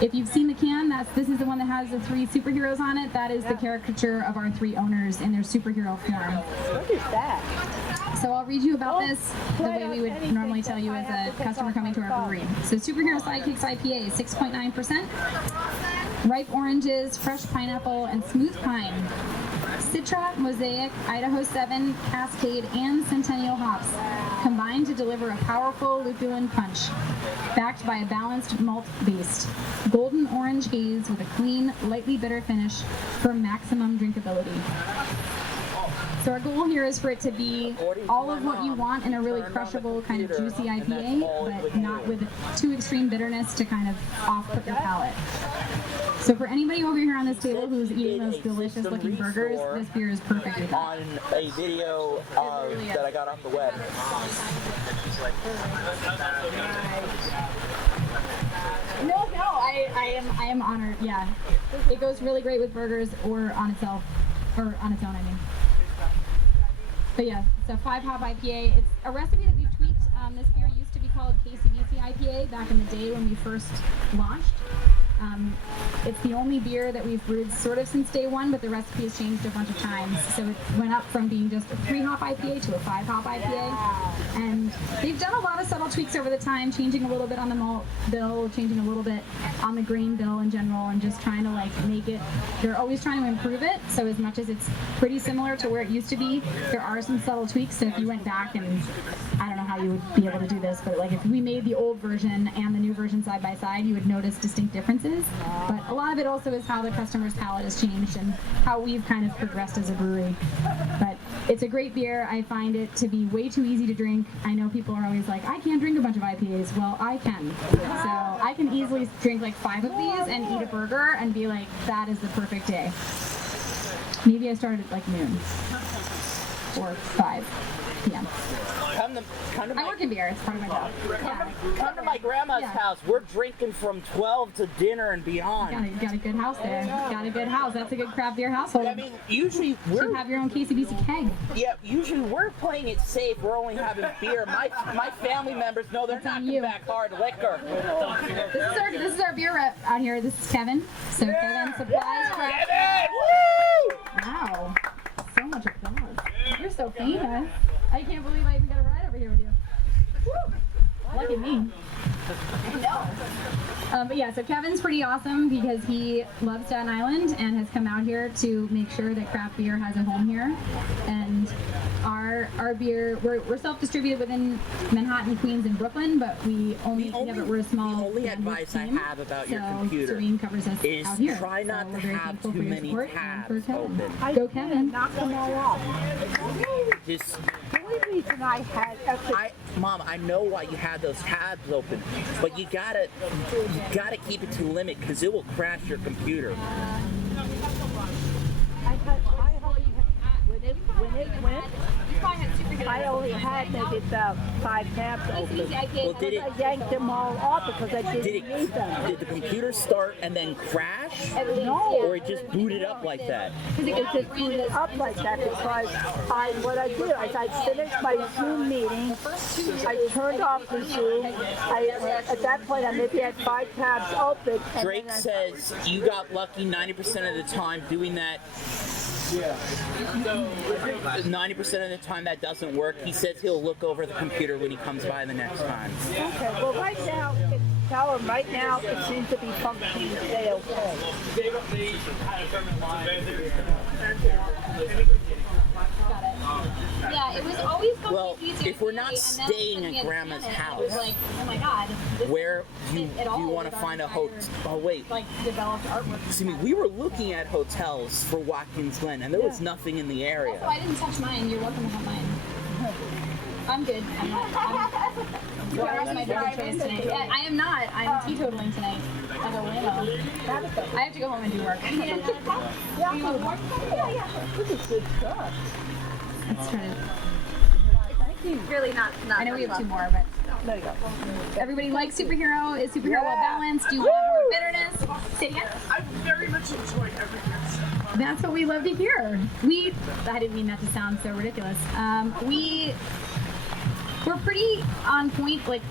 If you've seen the can, this is the one that has the 3 superheroes on it. That is the caricature of our 3 owners in their superhero form. What is that? So I'll read you about this the way we would normally tell you as a customer coming to our brewery. So Superhero Sidekicks IPA, 6.9%. Ripe oranges, fresh pineapple, and smooth pine. Citra, Mosaic, Idaho 7, Cascade, and Centennial hops combine to deliver a powerful lupulin punch, backed by a balanced malt-based golden orange haze with a clean, lightly bitter finish for maximum drinkability. So our goal here is for it to be all of what you want in a really crushable, kind of juicy IPA, but not with too extreme bitterness to kind of off-put your palate. So for anybody over here on this table who's eating those delicious looking burgers, this beer is perfect with that. On a video that I got off the web. No, I am honored. Yeah, it goes really great with burgers or on its own. I mean. But yeah, it's a 5-hop IPA. It's a recipe that we've tweaked. This beer used to be called KCBC IPA back in the day when we first launched. It's the only beer that we've brewed sort of since day one, but the recipe has changed a bunch of times. So it went up from being just a 3-hop IPA to a 5-hop IPA. And they've done a lot of subtle tweaks over the time, changing a little bit on the malt bill, changing a little bit on the grain bill in general, and just trying to like make it, they're always trying to improve it. So as much as it's pretty similar to where it used to be, there are some subtle tweaks. So if you went back and, I don't know how you would be able to do this, but like if we made the old version and the new version side by side, you would notice distinct differences. But a lot of it also is how the customer's palate has changed and how we've kind of progressed as a brewery. But it's a great beer. I find it to be way too easy to drink. I know people are always like, I can't drink a bunch of IPAs. Well, I can. So I can easily drink like 5 of these and eat a burger and be like, that is the perfect day. Maybe I started at like noon or 5 p.m. I work in beer. It's part of my job. Come to my grandma's house. We're drinking from 12 to dinner and beyond. You got a good house there. Got a good house. That's a good craft beer household. I mean, usually you should have your own KCBC keg. Yeah, usually we're playing it safe. We're only having beer. My family members know they're not coming back hard liquor. This is our beer rep out here. This is Kevin. So Kevin supplies craft. Kevin! Woo! Wow. So much applause. You're so famous. I can't believe I even got a ride over here with you. Woo! Lucky me. I know. But yeah, so Kevin's pretty awesome because he loves Staten Island and has come out here to make sure that craft beer has a home here. And our beer, we're self-distributed within Manhattan, Queens, and Brooklyn, but we're a small. The only advice I have about your computer covers us is out here. try not to have too many tabs open. Go Kevin. Knock them all off. Just. The only reason I had Mom, I know why you have those tabs open, but you gotta keep it to a limit because it will crash your computer. When it went, I only had maybe about 5 tabs open. Well, I yanked them all off because I didn't need them. Did the computer start and then crash? No. Or it just booted up like that? It just booted up like that because what I did, I finished my Zoom meeting, I turned off the Zoom, at that point I maybe had 5 tabs open. Drake says you got lucky 90% of the time doing that. 90% of the time that doesn't work. He says he'll look over the computer when he comes by the next time. Okay, well right now it's hotel, and right now it seems to be functioning today okay. Yeah, it was always going Well, to be easier. if we're not and then staying when at we Grandma's had house, it was like, oh my god, this where you fit at all want to with find our a hotel? entire, Oh wait, like developed artwork. see me. We were looking at hotels for Watkins Glen, and there was nothing in the area. Also, I didn't touch mine. You're welcome to have mine. I'm good. I'm not. Where's my drink choice tonight? Yeah, I am not. I'm teetotaling tonight. Like a whammo. I have to go home and do work. This is good stuff. Let's try it. Really not. I know we have two more, but There you go. everybody likes superhero. Is superhero well balanced? Do you want more bitterness? Say it again. I very much enjoyed everything. That's what we love to hear. I didn't mean that to sound so ridiculous. We're pretty on point. Like,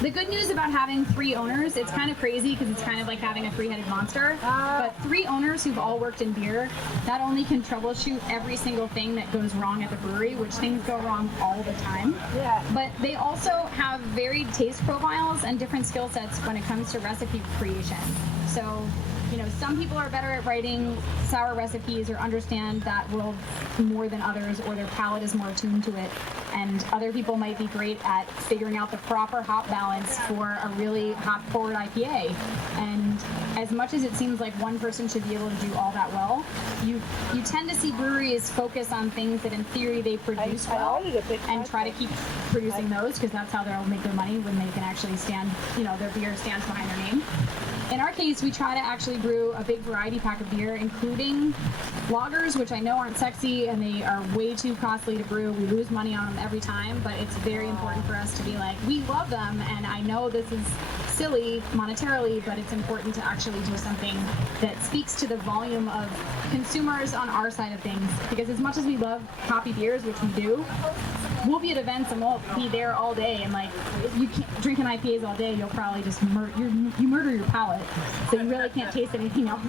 the good news about having 3 owners, it's kind of crazy because it's kind of like having a 3-headed monster. But 3 owners who've all worked in beer not only can troubleshoot every single thing that goes wrong at the brewery, which things go wrong all the time, but they also have varied taste profiles and different skill sets when it comes to recipe creation. So, you know, some people are better at writing sour recipes or understand that world more than others, or their palate is more attuned to it. And other people might be great at figuring out the proper hop balance for a really hop-forward IPA. And as much as it seems like one person should be able to do all that well, you tend to see breweries focus on things that in theory they produce well and try to keep producing those, because that's how they'll make their money, when they can actually stand, you know, their beer stands behind their name. In our case, we try to actually brew a big variety pack of beer, including lagers, which I know aren't sexy and they are way too costly to brew. We lose money on them every time, but it's very important for us to be like, we love them, and I know this is silly monetarily, but it's important to actually do something that speaks to the volume of consumers on our side of things. Because as much as we love hoppy beers, which we do, we'll be at events and we'll be there all day, and like, if you can't drinking IPAs all day, you'll probably just you murder your palate, so you really can't taste anything else.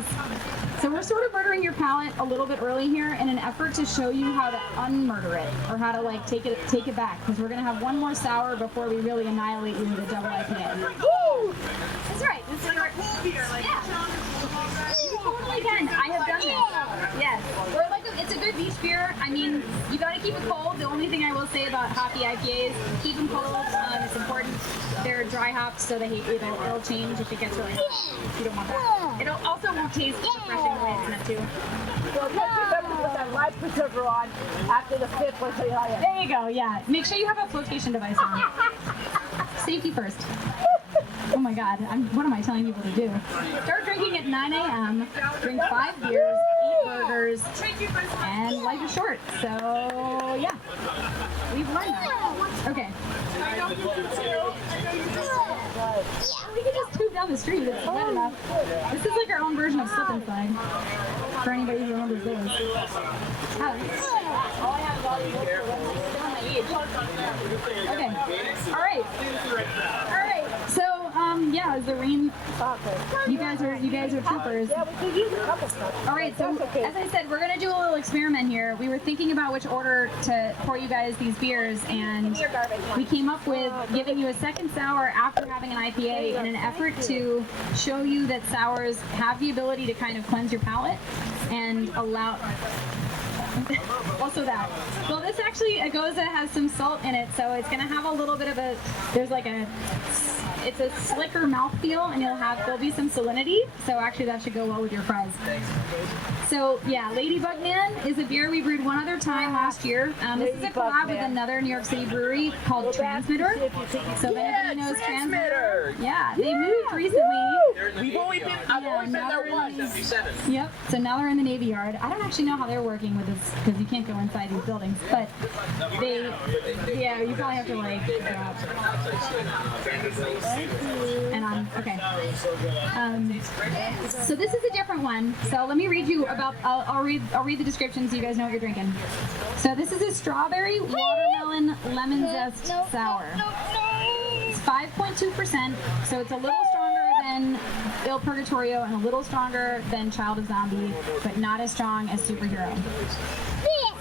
So we're sort of murdering your palate a little bit early here in an effort to show you how to unmurder it, or how to like take it back, because we're gonna have one more sour before we really annihilate you with a double IPA. Woo! That's right. This is our Cool beer, like You totally can. I have done this. Yes. Or like it's a good beach beer. I mean, you got to keep it cold. The only thing I will say about hoppy IPAs, keep them cold. It's important. They're dry hops, so it'll change if it gets really hot. You don't want that. It also won't taste refreshing the way it's meant to. So just remember to put that life preserver on after the 5th or something like that. There you go. Yeah. Make sure you have a flotation device on. Safety first. Oh my God, what am I telling people to do? Start drinking at 9 a.m., drink 5 beers, eat burgers, and life is short. So, yeah, we've learned that. Okay. We can just tube down the street. It's wet enough. This is like our own version of Slip and Slide, for anybody who remembers those. Okay. All right. So, yeah, is the rain? You guys are troopers. Yeah, we could use a couple stuff. All right, so as I said, we're gonna do a little experiment here. We were thinking about which order to pour you guys these beers, and we came up with giving you a second sour after having an IPA in an effort to show you that sours have the ability to kind of cleanse your palate and allow. Also that. Well, this actually, Agoza has some salt in it, so it's going to have a little bit of a, it's a slicker mouthfeel, and there'll be some salinity, so actually that should go well with your fries. So, yeah, Ladybug Man is a beer we brewed one other time last year. This is a collab with another New York City brewery called Transmitter. So if anybody knows Transmitter, yeah, they moved recently. I've only been there once. 77. Yep. So now they're in the Navy Yard. I don't actually know how they're working with this, because you can't go inside these buildings. But you probably have to like. And okay. So this is a different one. So let me read you about. I'll read the description so you guys know what you're drinking. So this is a strawberry watermelon lemon zest sour. It's 5.2%. So it's a little stronger than Il Purgatorio and a little stronger than Child of Zombie, but not as strong as Superhero.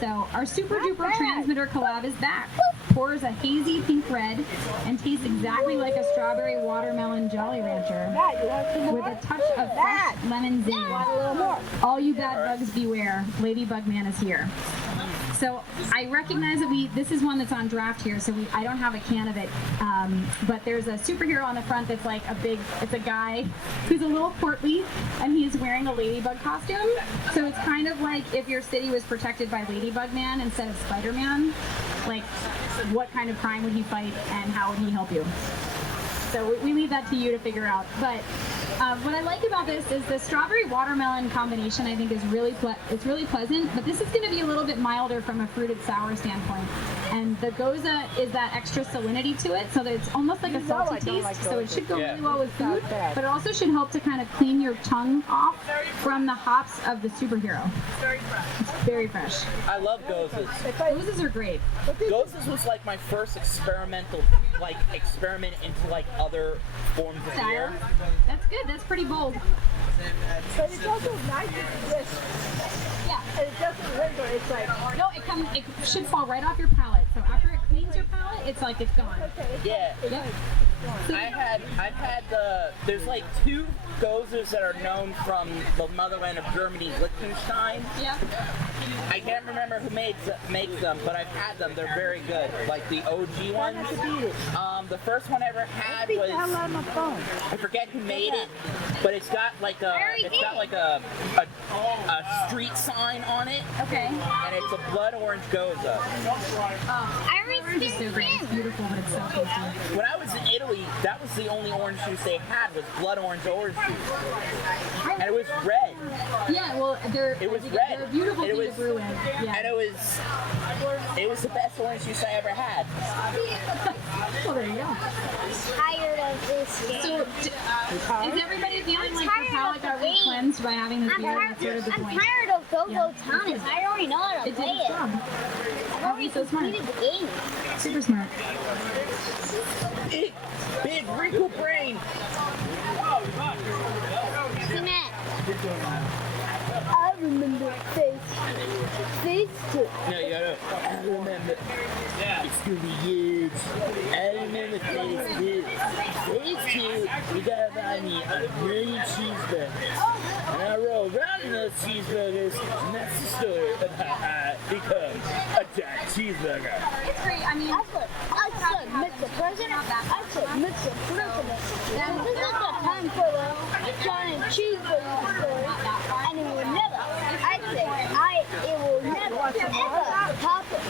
So our super duper transmitter collab is back. Pours a hazy pink red and tastes exactly like a strawberry watermelon Jolly Rancher with a touch of fresh lemon zing. All you bad bugs beware, Ladybug Man is here. So I recognize that this is one that's on draft here, so I don't have a can of it, but there's a superhero on the front that's like it's a guy who's a little portly, and he is wearing a Ladybug costume. So it's kind of like if your city was protected by Ladybug Man instead of Spider-Man, like what kind of crime would he fight and how would he help you? So we leave that to you to figure out. But what I like about this is the strawberry watermelon combination. I think is really pleasant. But this is going to be a little bit milder from a fruited sour standpoint. And the goza is that extra salinity to it, so that it's almost like a salty taste. So it should go really well with food. But it also should help to kind of clean your tongue off from the hops of the superhero. It's very fresh. I love gozas. Gozas are great. Gozas was like my first experiment into like other forms of beer. That's good. That's pretty bold. But it's also nice to just, Yeah. and it doesn't linger. It's like, No, it should fall right off your palate. So after it cleans your palate, it's like it's gone. Yeah. Yep. So I've had there's like two gozas that are known from the motherland of Germany, Liechtenstein. yeah. I can't remember who makes them, but I've had them. They're very good. Like the OG ones. The first one I ever had was I forget who made it, but it's got like a street sign on it, Okay. and it's a blood orange goza. Orange is so great. It's beautiful, but it's so tasty. When I was in Italy, that was the only orange juice they had was blood orange juice, and it was red. Yeah, well, they're red. They're beautiful It thing was- to brew in. Yeah. And it was the best orange juice I ever had. Well, there you go. Tired of this game. So, is everybody feeling like tired their palate of got the game. re-cleansed by having this beer? That's sort of the I'm point. tired of Go-Go Thomas. I already know how to It play did its it. job. I've already so smart. completed the game. Super smart. Big wrinkle brain. See, Matt. I remember face too. No, you gotta. I remember. It's gonna be huge. I remember phase two. Phase two, you gotta buy me a million cheeseburgers. And I roll around in those cheeseburgers, and that's the story of how I become a giant cheeseburger. It's great. I mean, I said Mr. President. I said Mr. President. And this is the time for the giant cheeseburger story. And it will never, it will never, ever happen.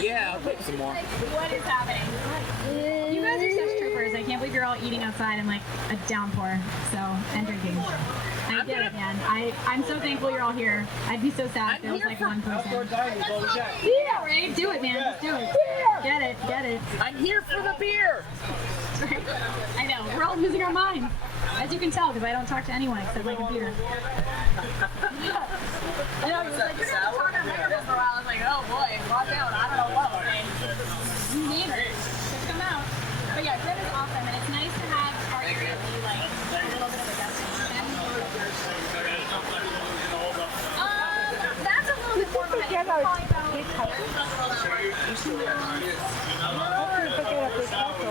Yeah, I'll take some more. what is happening? You guys are such troopers. I can't believe you're all eating outside in like a downpour. So, and drinking. I get it, man. I'm so thankful you're all here. I'd be so sad if there was like one person. Yeah, right? Do it, man. Just do it. Get it. I'm here for the beer. I know. We're all losing our minds. As you can tell, because I don't talk to anyone except my computer. I know, it was like, you're going to talk on microphone for a while. I was like, oh boy, watch out. I don't know what I'll say. You name it. Just come out. But yeah, Red is awesome, and it's nice to have arguably like a little bit of a destination. That's a little bit more of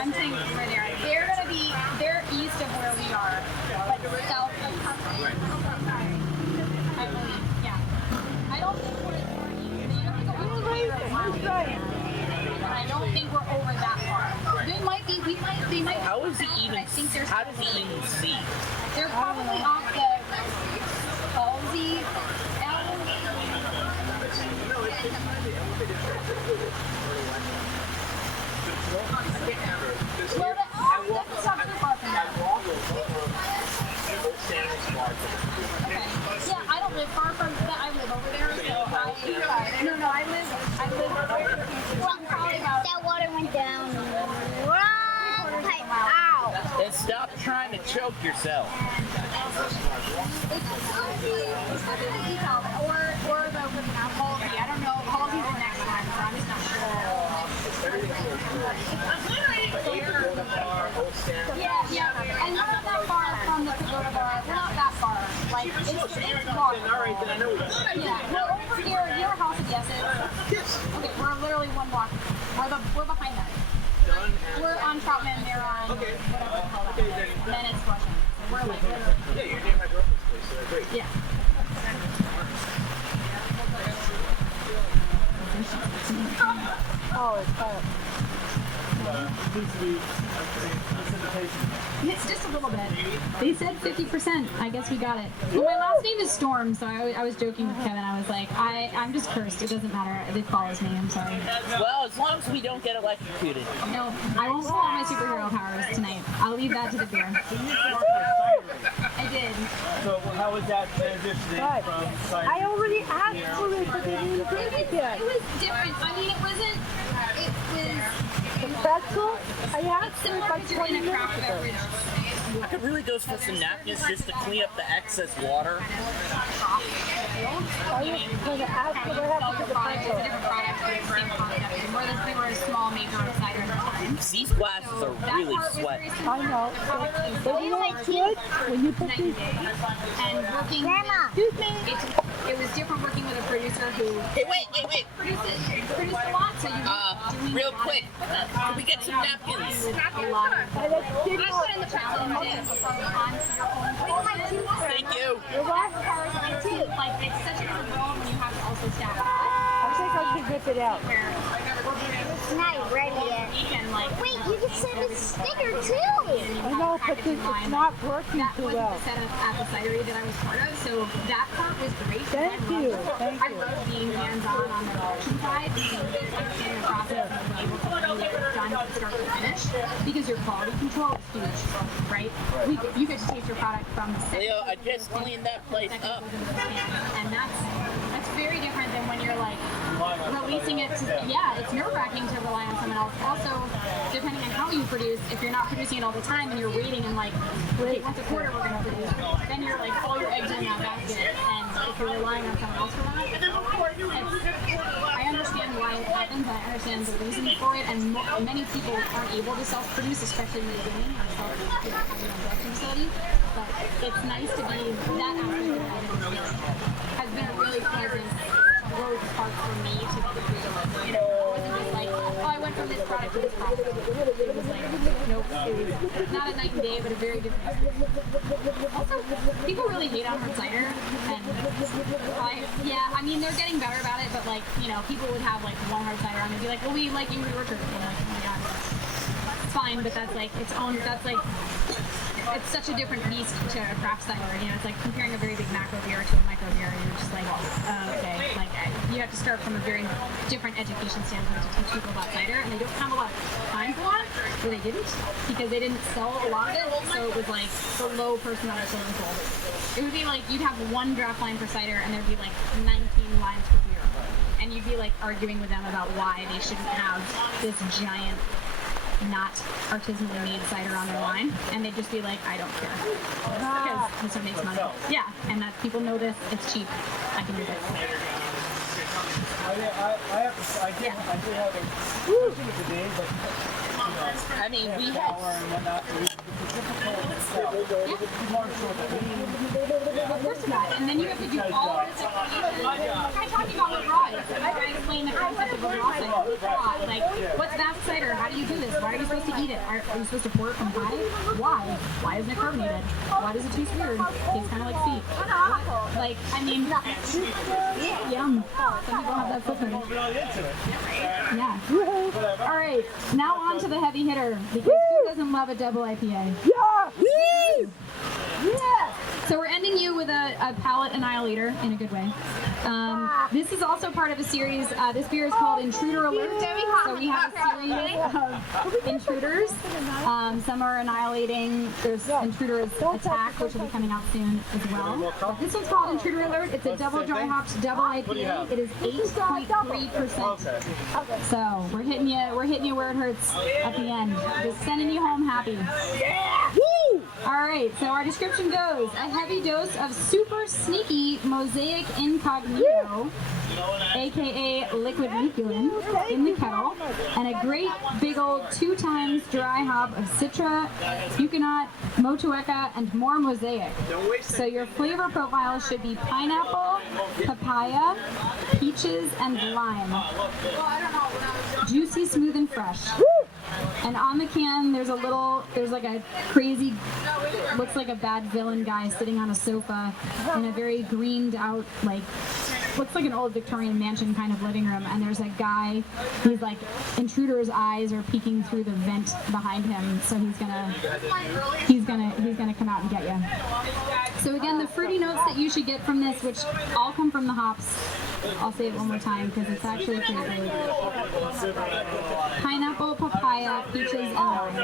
I'm saying right there. They're east of where we are, but south of I believe, yeah. I don't think we're east. You have to go I don't think we're over that far. They might be, they might How is he even? I think there's How does he even see? they're probably off the Halsey Well, that's not too far from that. Okay. Yeah, I don't live far from that. I live over there, so I live probably about That water went down. Ow. Then stop trying to choke yourself. or the Halsey. I don't know. Halsey's the next one, so I'm just not sure. Yeah, and we're not that far from the Pagoda Bar. We're not that far. like it's long. Yeah, well, over here, your house of yeses. Okay, we're literally one block. We're behind that. We're on Troutman, they're on whatever the hell that is. And then it's Flushing. So we're like literally. Yeah, you're near my girlfriend's place, so they're great. Yeah. Oh, it's hard. It's just a little bit. They said 50%. I guess we got it. Well, my last name is Storm, so I was joking with Kevin. I was like, I'm just cursed. It doesn't matter. It follows me. I'm sorry. Well, as long as we don't get electrocuted. No, I won't pull out my superhero powers tonight. I'll leave that to the beer. I did. So how was that transitioning from cider? I already asked for it, but they didn't bring it yet. It was different. I mean, it wasn't. It was. The pretzel? I asked for it Similar like because you're 20 in a minutes craft ago. beverage. I could really go for some napkins just to clean up the excess water. I was going to ask for what happened to the Product is a pretzel. different product, but it's the same concept. And we were a small maker of cider at the time. These glasses are really sweaty. I know. But you know what's good? When you put these... And working Grandma. with, it was different working with a producer who Hey, wait. produced a lot, so you doing Real a lot quick, of equipment. can we get some napkins? A lot of I like didn't know. the challenges on your own equipment. Thank you. You what? Like it's such a different world when you have to also staff up. I think I should rip it out. Where It's not ready yet. we can like Wait, you can send a sticker too. I know, but it's not working that too wasn't well. the setup at the cidery that I was part of, so that part was great. Thank you. Thank I you. love being hands-on on the production side and understanding the process and being able to see it done from start to finish because your quality control is huge, right? You get to taste your product from the second Leo, I just cleaned that place up. and that's very different than when you're like releasing it to, yeah, it's nerve-wracking to rely on someone else. Also, depending on how you produce, if you're not producing it all the time and you're waiting and like, okay, once a quarter we're gonna produce, then you're like all your eggs in that basket, and if you're relying on someone else for that, I understand why it happens, I understand the reason for it, and many people aren't able to self-produce, especially in the beginning, or having a production facility, but it's nice to be, that aspect of it has been a really pleasant growth part for me to be able to, you know, it wasn't just like, oh, I went from this product to this product. It was like, nope, it was not a night and day, but a very different experience. Also, people really hate on hard cider, and I mean, they're getting better about it, but like, you know, people would have like one hard cider on and be like, well, we like Angry Orchard. And I'm like, oh my god, it's fine, but that's like its own, that's like, it's such a different beast to a craft cider. You know, it's like comparing a very big macro beer to a micro beer. You're just like, okay, like you have to start from a very different education standpoint to teach people about cider, and they don't have a lot of time for that, or they didn't, because they didn't sell a lot of it. So it was like the low person on the swimming pool. It would be like you'd have one draft line for cider, and there'd be like 19 lines for beer, and you'd be like arguing with them about why they shouldn't have this giant, not artisanally made cider on their line, and they'd just be like, I don't care, because this one makes money. Yeah, and that people know this, it's cheap, I can do this. I do have a question of the day, but I mean, we had. power and whatnot, so it's difficult to sell. It's hard to show the Of course not, and then you have to do all of this explanation. I'm talking about what raw is. I explain the concept of what raw cider. Raw, like, what's that cider? How do you do this? Why are you supposed to eat it? Are you supposed to pour it from high? Why? Why isn't it carbonated? Why does it taste weird? Tastes kind of like feet. Like, I mean, yum. Some people have that footprint. Yeah. All right, now on to the heavy hitter, because who doesn't love a double IPA? Yeah! Woo! Yeah! So we're ending you with a palate annihilator in a good way. This is also part of a series. This beer is called Intruder Alert. So we have a series of intruders. Some are annihilating. There's Intruder Attack, which will be coming out soon as well. But this one's called Intruder Alert. It's a double dry hopped double IPA. It is 8.3%. So we're hitting you where it hurts at the end. Just sending you home happy. Yeah! Woo! All right, so our description goes: a heavy dose of super sneaky mosaic incognito, aka liquid luculin, in the kettle, and a great big old 2 times dry hop of Citra, Huguenot, Motueka, and more mosaic. So your flavor profile should be pineapple, papaya, peaches, and lime. Juicy, smooth, and fresh. And on the can, there's like a crazy, looks like a bad villain guy sitting on a sofa in a very greened out, like, looks like an old Victorian mansion kind of living room. And there's a guy, he's like, intruder's eyes are peeking through the vent behind him. So he's gonna come out and get you. So again, the fruity notes that you should get from this, which all come from the hops. I'll say it one more time because it's actually pretty good. Pineapple, papaya, peaches, and lime.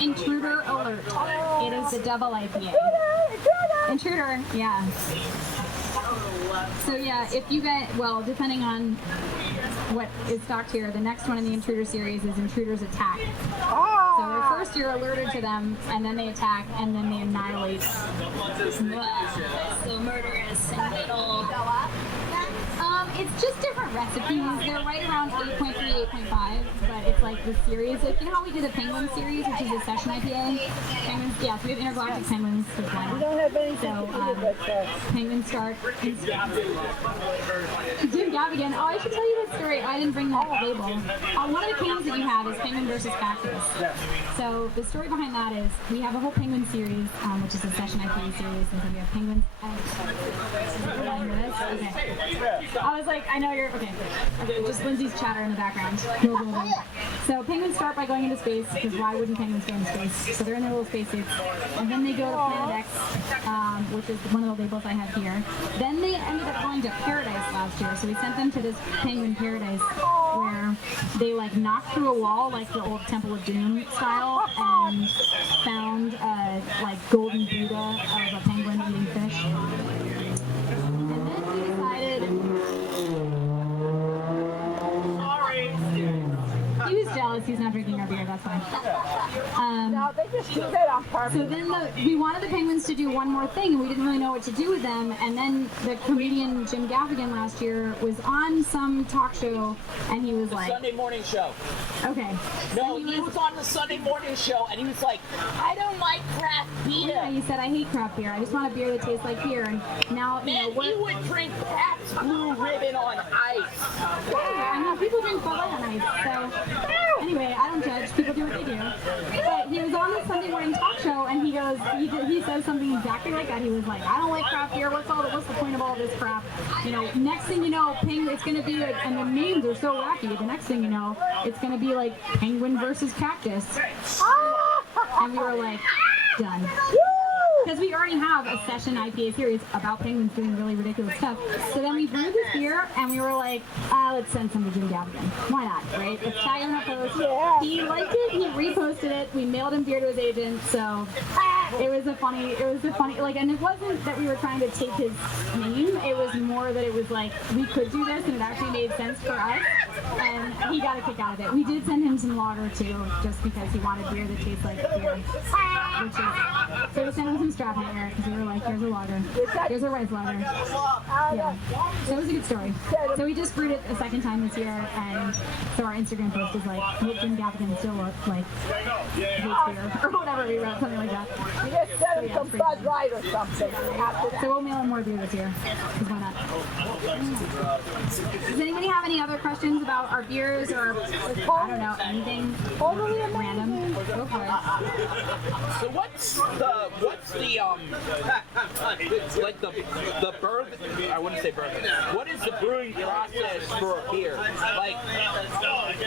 Intruder alert. It is the double IPA. Intruder, yeah. So yeah, if you get, well, depending on what is stocked here, the next one in the Intruder series is Intruder's Attack. So at first you're alerted to them, and then they attack, and then they annihilate. So murderous and little. It's just different recipes. They're right around 8.3, 8.5, but it's like the series. Like, you know how we did the Penguin series, which is a session IPA? Penguins, yeah, so we have intergalactic penguins. We don't have anything So, to do with Penguin Start. Jim Gaffigan. Oh, I should tell you that story. I didn't bring that label. One of the cans that you have is Penguin versus Cactus. So the story behind that is we have a whole Penguin series, which is a session IPA series, and so we have Penguins. Okay. I was like, I know you're okay. Just Lindsay's chatter in the background. So penguins start by going into space, because why wouldn't penguins go into space? So they're in their little spacesuits, and then they go to Planet X, which is one of the labels I have here. Then they ended up going to Paradise last year, so we sent them to this penguin paradise where they like knocked through a wall like the old Temple of Doom style and found a like golden Buddha of a penguin eating fish. And then we decided. He was jealous. He's not drinking our beer. That's fine. No, they just do that on purpose. So then we wanted the penguins to do one more thing, and we didn't really know what to do with them. And then the comedian Jim Gaffigan last year was on some talk show, and he was like, Sunday morning show. okay. No, he was on the Sunday morning show, and he was like, I don't like craft beer. Yeah, he said, I hate craft beer. I just want a beer that tastes like beer. And now, Man, he would drink Pabst Blue Ribbon on ice. I know people drink Bud Light on ice. So anyway, I don't judge. People do what they do. But he was on the Sunday morning talk show, and he goes, he says something exactly like that. He was like, I don't like craft beer. What's the point of all this crap? You know, next thing you know, it's going to be like, and the names are so wacky. The next thing you know, it's going to be like Penguin versus Cactus. And we were like, done. Because we already have a session IPA series about penguins doing really ridiculous stuff. So then we brewed this beer, and we were like, let's send some to Jim Gaffigan. Why not, right? Let's tag him in a post. Yeah. He liked it. He reposted it. We mailed him beer to his agent. So it was a funny, like, and it wasn't that we were trying to take his name. It was more that it was like, we could do this, and it actually made sense for us. And he got a kick out of it. We did send him some lager, too, just because he wanted beer that tastes like beer. So we sent him some Straphanger, because we were like, here's a lager. Here's a rice lager. Yeah. So it was a good story. So we just brewed it a second time this year, and so our Instagram post is like, hope Jim Gaffigan still looks like hates beer, or whatever we wrote, something like that. You just send him some Bud Light or something. So we'll mail him more beer this year, because why not? Does anybody have any other questions about our beers, or, I don't know, anything random? Go for it. So what's the like the birth? I wouldn't say birth. What is the brewing process for a beer? Like,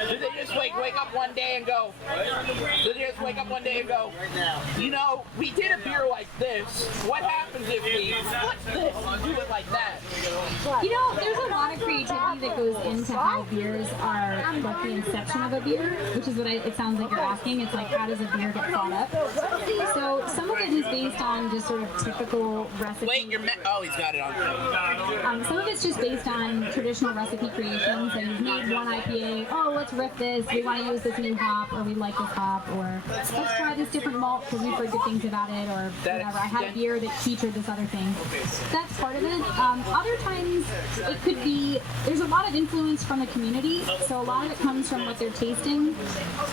do they just wake up one day and go? Do they just wake up one day and go? You know, we did a beer like this. What happened? happens if we flip this and do it like that? You know, there's a lot of creativity that goes into how beers are like the inception of a beer, which is what it sounds like you're asking. It's like, how does a beer get thought up? So some of it is based on just sort of typical recipe. Wait, oh, he's got it on. Some of it's just based on traditional recipe creations. So you've made one IPA, oh, let's riff this, we want to use this new hop, or we like this hop, or let's try this different malt because we've heard good things about it, or whatever. I had a beer that featured this other thing. That's part of it. Other times, it could be, there's a lot of influence from the community, so a lot of it comes from what they're tasting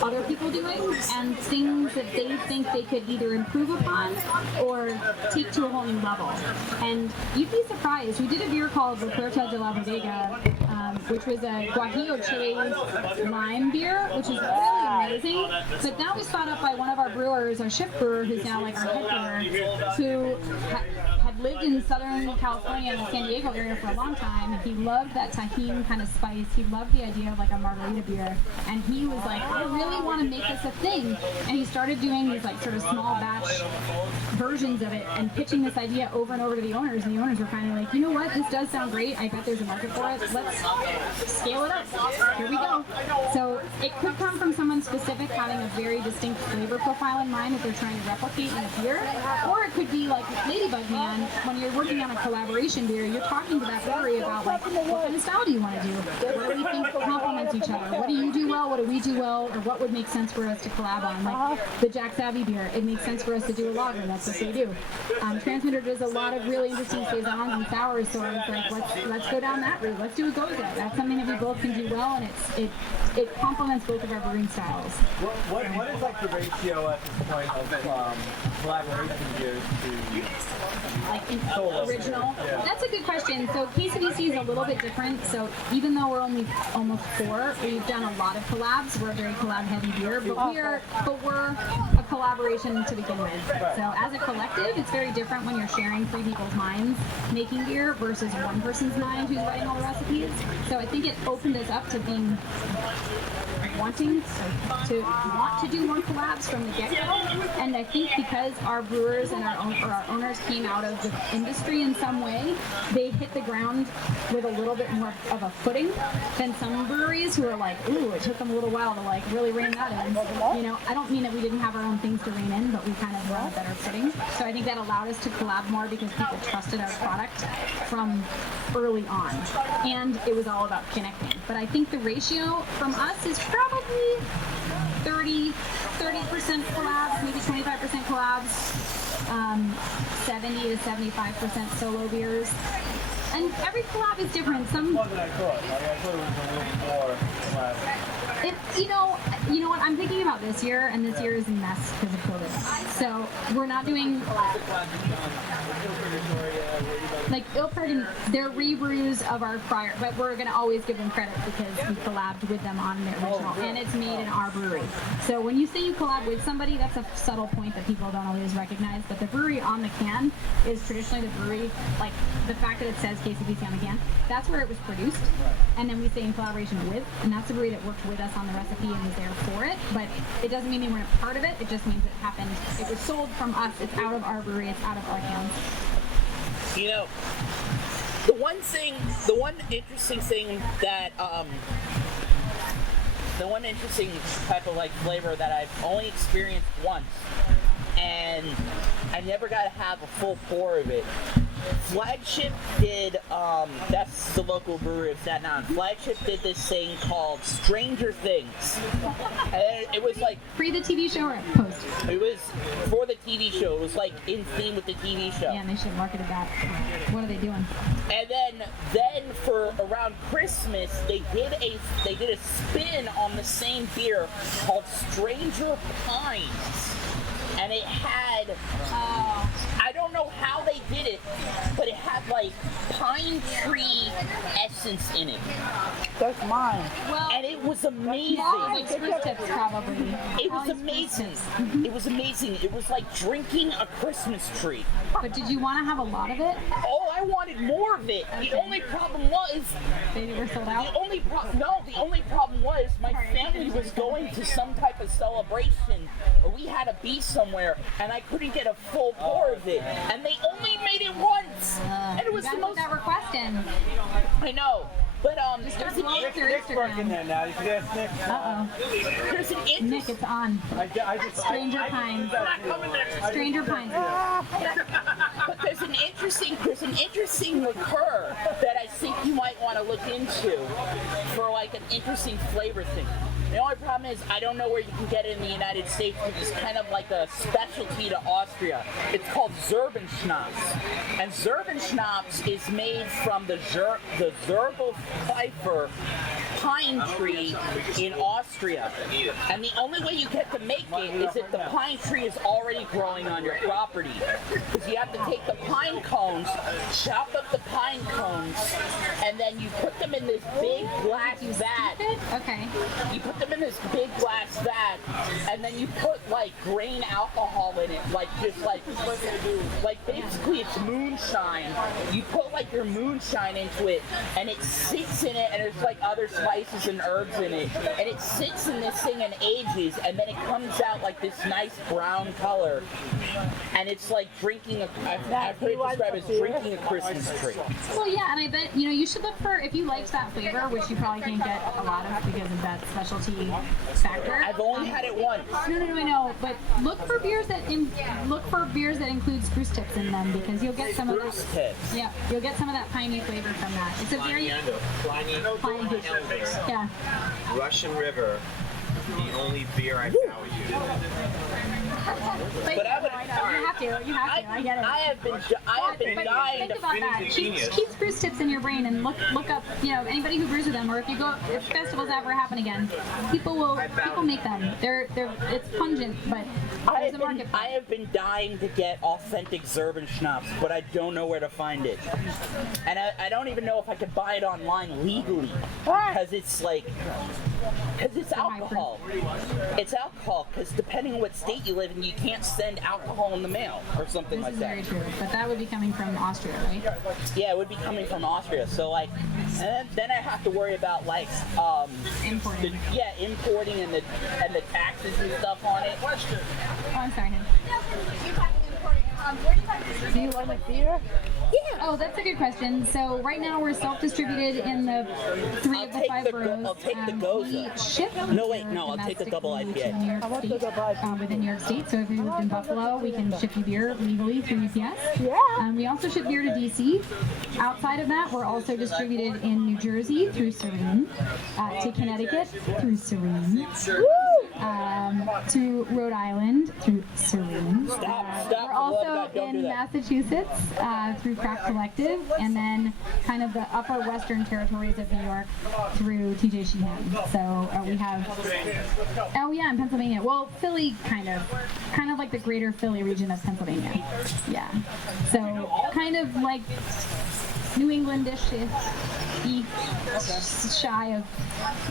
other people doing, and things that they think they could either improve upon or take to a whole new level. And you'd be surprised. We did a beer called La Puerta de la Bodega, which was a Guajillo Chile lime beer, which is really amazing. But that was thought up by one of our brewers, our shift brewer, who's now like our head brewer, who had lived in Southern California and the San Diego area for a long time. He loved that Tajín kind of spice. He loved the idea of like a margarita beer. And he was like, I really want to make this a thing. And he started doing these like sort of small batch versions of it and pitching this idea over and over to the owners. And the owners were kind of like, you know what, this does sound great. I bet there's a market for it. Let's scale it up. Here we go. So it could come from someone specific having a very distinct flavor profile in mind that they're trying to replicate in a beer. Or it could be like Ladybug Man, when you're working on a collaboration beer, you're talking to that brewery about like, what kind of style do you want to do? What do we think complements each other? What do you do well? What do we do well? Or what would make sense for us to collab on? Like the Jack Savvy beer, it makes sense for us to do a lager. That's what they do. Transmitter does a lot of really interesting saisons and sours, so I was like, let's go down that route. Let's do a Goza. That's something that we both can do well, and it complements both of our brewing styles. What is like the ratio at this point of collaboration beers to like in original? Yeah. That's a good question. So KCBC is a little bit different. So even though we're only almost 4, we've done a lot of collabs. We're a very collab heavy beer, but we're a collaboration to begin with. So as a collective, it's very different when you're sharing 3 people's minds making beer versus one person's mind who's writing all the recipes. So I think it opened us up to being wanting to want to do more collabs from the get-go, and I think because our brewers and our owners came out of the industry in some way, they hit the ground with a little bit more of a footing than some breweries who are like, ooh, it took them a little while to like really rein that in. You know, I don't mean that we didn't have our own things to rein in, but we kind of were on a better footing. So I think that allowed us to collab more because people trusted our product from early on, and it was all about connecting. But I think the ratio from us is probably 30% collabs, maybe 25% collabs, 70 to 75% solo beers. And every collab is different. Some more than I thought. I thought it was a little more collab. You know what? I'm thinking about this year, and this year is a mess because of COVID. So we're not doing like Ilperg, they're rebrews of our prior, but we're gonna always give them credit because we collabed with them on their original, and it's made in our brewery. So when you say you collab with somebody, that's a subtle point that people don't always recognize. But the brewery on the can is traditionally the brewery, like the fact that it says KCBC on the can, that's where it was produced. And then we say in collaboration with, and that's the brewery that worked with us on the recipe and was there for it. But it doesn't mean they weren't part of it. It just means it happened. It was sold from us. It's out of our brewery. It's out of our cans. You know, the one interesting thing that, the one interesting type of like flavor that I've only experienced once, and I never got to have a full pour of it. Flagship did, that's the local brewery of Staten Island. Flagship did this thing called Stranger Things. And it was like... Pre the TV show or post? It was for the TV show. It was like in theme with the TV show. Yeah, and they should have marketed that. What are they doing? And then for around Christmas, they did a spin on the same beer called Stranger Pines. And it had, I don't know how they did it, but it had like pine tree essence in it. That's mine. Well, and it was amazing. Like spruce tips, probably. It was amazing. It was amazing. It was like drinking a Christmas tree. But did you want to have a lot of it? Oh, I wanted more of it. The only problem was They were sold out. the only problem was my family was going to some type of celebration, or we had to be somewhere, and I couldn't get a full pour of it, and they only made it once, and it was You the gotta put most. that request in. I know, but Start there's an blowing through Nick's working Instagram. there now. You see that, Nick? there's an Nick, interest. it's on. Stranger Pines. Stranger Pines. But there's an interesting liqueur that I think you might want to look into for like an interesting flavor thing. The only problem is I don't know where you can get it in the United States, which is kind of like a specialty to Austria. It's called Zerbenschnaps. And Zerbenschnaps is made from the Zerbelpfeifer pine tree in Austria. And the only way you get to make it is if the pine tree is already growing on your property. Because you have to take the pine cones, chop up the pine cones, and then you put them in this big glass vat. Okay. You put them in this big glass vat, and then you put like grain alcohol in it, like basically it's moonshine. You put like your moonshine into it, and it sits in it, and there's like other spices and herbs in it, and it sits in this thing and ages, and then it comes out like this nice brown color, and it's like drinking I've heard it described as drinking a Christmas tree. Well, yeah, and I bet, you should look for, if you liked that flavor, which you probably can't get a lot of because of that specialty factor. I've only had it once. No, I know, but look for beers that include spruce tips in them, because you'll get some of Spruce that. tips. Yeah, you'll get some of that piney flavor from that. It's a very piney. Yeah. Russian River, the only beer I found. But I would. you have to. I get it. I have been But dying think to about that. Keep spruce tips in your brain and look up, anybody who brews with them, or if festivals ever happen again, people make them. It's pungent, but there's a market for it. I have been dying to get authentic Zerbenschnaps, but I don't know where to find it. And I don't even know if I could buy it online legally, because it's alcohol. It's alcohol, because depending on what state you live in, you can't send alcohol in the mail or something like This is that. very true, but that would be coming from Austria, right? Yeah, it would be coming from Austria. So and then I have to worry about Importing. importing and the taxes and stuff on it. Oh, I'm sorry, hon. Do you want a beer? Yeah. Oh, that's a good question. So right now we're self-distributed in the 3 of the 5 boroughs. I'll take the Goza. We ship. I'll take the double IPA. New York State, within New York State. So if you lived in Buffalo, we can ship you beer legally through UPS. Yeah. We also ship beer to DC. Outside of that, we're also distributed in New Jersey through Serene, to Connecticut through Serene, to Rhode Island through Serene. We're also in Massachusetts through Craft Collective, and then kind of the upper western territories of New York through TJ Sheehan. So we have, in Pennsylvania. Well, Philly, kind of like the greater Philly region of Pennsylvania. Yeah. So kind of like New England-ish, shy of,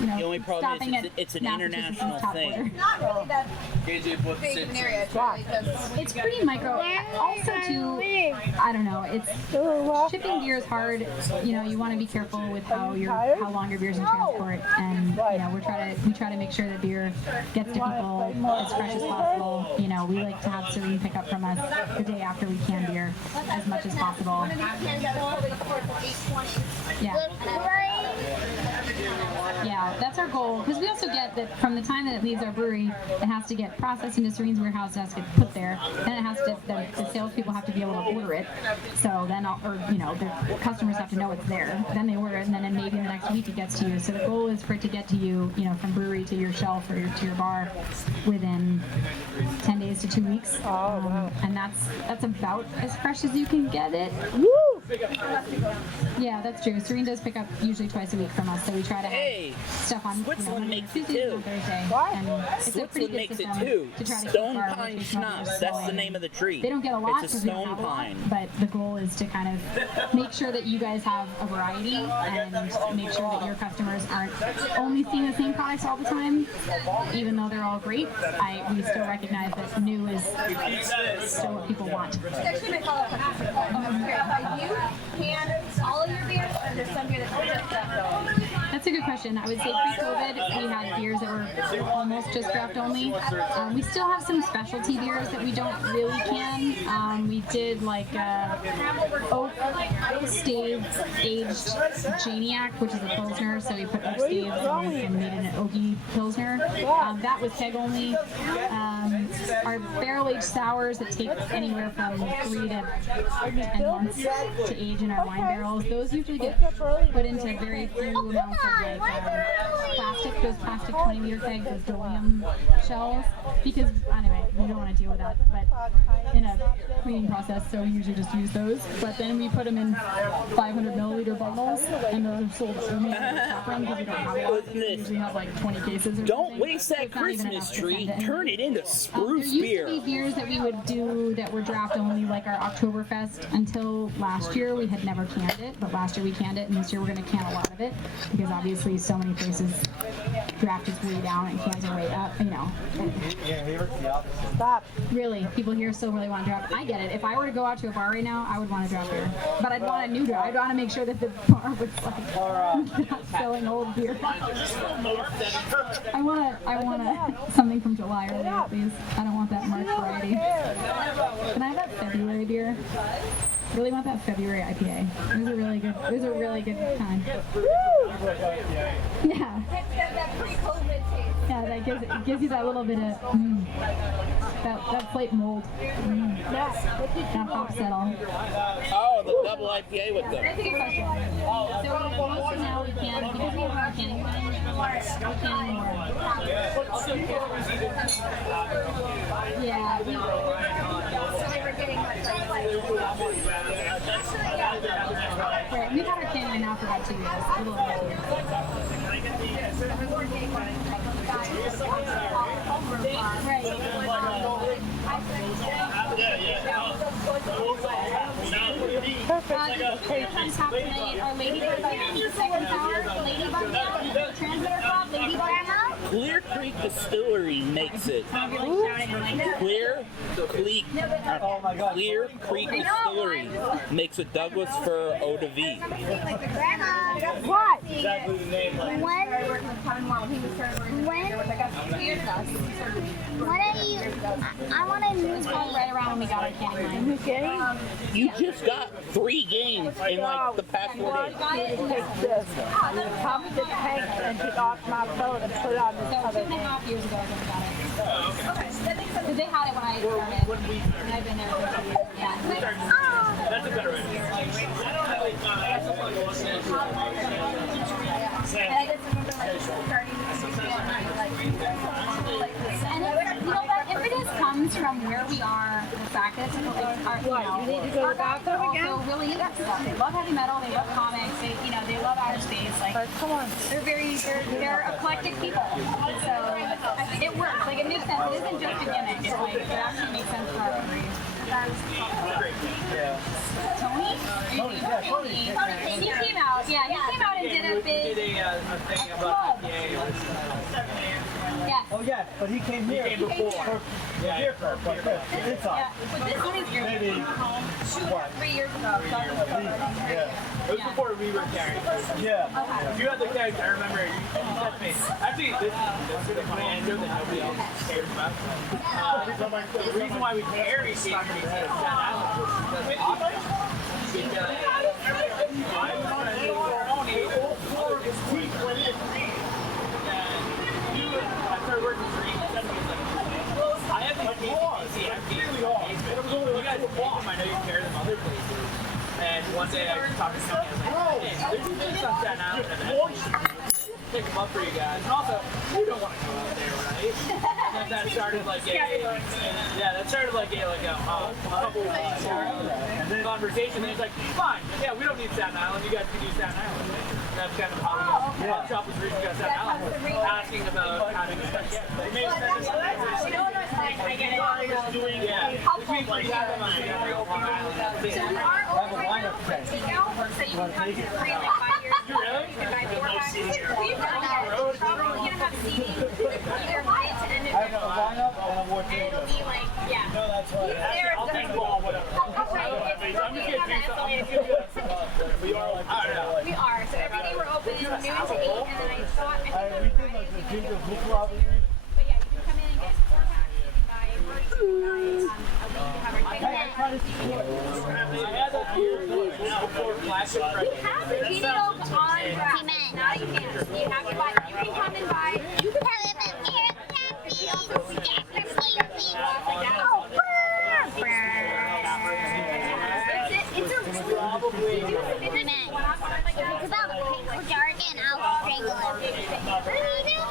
The only problem stopping is at it's an Massachusetts' international top thing. border. Not really that big of an area. It's really just. It's pretty micro. Also, too, I don't know. It's shipping beer is hard. You want to be careful with how long your beer's in transport, and we try to make sure that beer gets to people as fresh as possible. We like to have Serene pick up from us the day after we can beer as much as possible. Yeah, that's our goal. Because we also get that from the time that it leaves our brewery, it has to get processed into Serene's warehouse, it has to get put there, then it has to, the salespeople have to be able to order it. So then, the customers have to know it's there. Then they order it, and then maybe in the next week it gets to you. So the goal is for it to get to you, from brewery to your shelf or to your bar within 10 days to 2 weeks. And that's about as fresh as you can get it. Woo! Yeah, that's true. Serene does pick up usually twice a week from us, so we try to Hey, have stuff on Switzerland makes it Tuesdays too. and Thursday. And it's a pretty Switzerland good makes it system too. to try to Stone keep our pine rotation of schnapps. beers That's the going. name of the tree. They don't get a lot It's a because we don't stone have a lot, pine. but the goal is to kind of make sure that you guys have a variety and make sure that your customers aren't only seeing the same products all the time. Even though they're all great, we still recognize that new is still what people want. Actually, my follow-up question. Are you question. I would say pre-COVID, we had beers that were almost just draft only. We still have some specialty beers that we don't really can. We did like oak stave aged Janiac, which is a Pilsner, so we put oak staves and made it an oaky Pilsner. That was keg only. Our barrel aged sours that take anywhere from 3 to 10 months to age in our wine barrels, those usually get put into very few amounts of like plastic, those plastic 20-liter kegs, those Dolium shells, because anyway, we don't want to deal with that, but in a cleaning process, so we usually just use those. But then we put them in 500 milliliter bottles, and those are sold only in the tap room because we don't have a lot. We usually have like 20 cases or Don't something. waste that Christmas tree. Turn it into spruce there beer. used to be beers that we would do that were draft only, like our Oktoberfest. Until last year, we had never canned it, but last year we canned it, and this year we're going to can a lot of it because obviously so many places draft is way down and cans are way up. You know. Yeah, here it's the opposite. Stop. Really, people here still really want to draft. I get it. If I were to go out to a bar right now, I would want to draft beer, but I'd want a new draft. I'd want to make sure that the bar was like not selling old beer. I want something from July early at least. I don't want that March variety. Can I have that February beer? Really want that February IPA. It was a really good. It was a really good time. Yeah. Yeah, that gives you that little bit of that plate mold. That hop settle. Oh, the double IPA with them. That's a good question. So most of now we can, because we have canning line, we can more. Yeah. Right, we've had our canning line now for about 2 years. A little bit. Right. Top tonight, our Ladybug second hour, Ladybug Transmitter Club, Ladybug. Clear Creek Distillery makes it. Clear Creek Distillery makes a Douglas Fir Eau de Vie. What? Exactly the name. When are you? I want to move Right around when we got our canning line. You just got 3 games in like the past 4 days. Take this. Pump the tank and get off my phone and put it on this So other 2.5 years ago is when we got it. Because they had it when I started. And I've been there for 2 years. Yeah. That's a better way. And I just remember like starting to and you know what? If it just comes from where we are, the fact that it's like our, You need to go to the bathroom again? also really into stuff. They love heavy metal. They love comics. They love outer space. Like Come on. they're eclectic people. So it works. Like it makes sense. It isn't just a gimmick. It's like it actually makes sense for our breed. Tony? Tony. He came out. Yeah, he came out and did a big Did a thing about IPA. yeah. Oh yeah, but he came here. He came before. For beer club, like this. It's Yeah, on. but this one is your Maybe 2 or 3 years ago. yeah. It was before we were carrying. Yeah. If you had the tag, I remember you said to me. Actually, this is a funny answer that nobody else cares about. The reason why we carry Cider is Staten Island. I started working for I have these KCBC empty in my basement. You guys have them. I know you carry them other places. And one day I was talking to somebody, I was like, hey, there's this on Staten Island, and pick them up for you guys. And also, you don't want to go out there, right? And that started like a couple conversation. And he's like, fine, yeah, we don't need Staten Island. You guys can use Staten Island. And that's kind of how we got. Hop Shoppe was reaching out to Staten Island, asking about having a stuff. Yeah, it makes sense. I get it. Yeah. Which means we have them on Long Island. So we are open right now for takeout, so you can come to the free like 5 years ago. You can buy 4 packs. We've done that. We're going to have seating either by it to end of I have a lineup and a war and table. it'll be like, yeah. No, that's right. I'll take them all, whatever. That's right. It's I'm just going to kidding. have an SLA. We are like, I don't know. We are. So every day we're open noon to 8, and then I You have the videos on draft. Amen. Now you can. You have to buy. You can come and buy. You can Tell him I'm here, happy. Jasper sleeping. Oh, it's a Amen. If it's about paper jargon, I'll strangle him.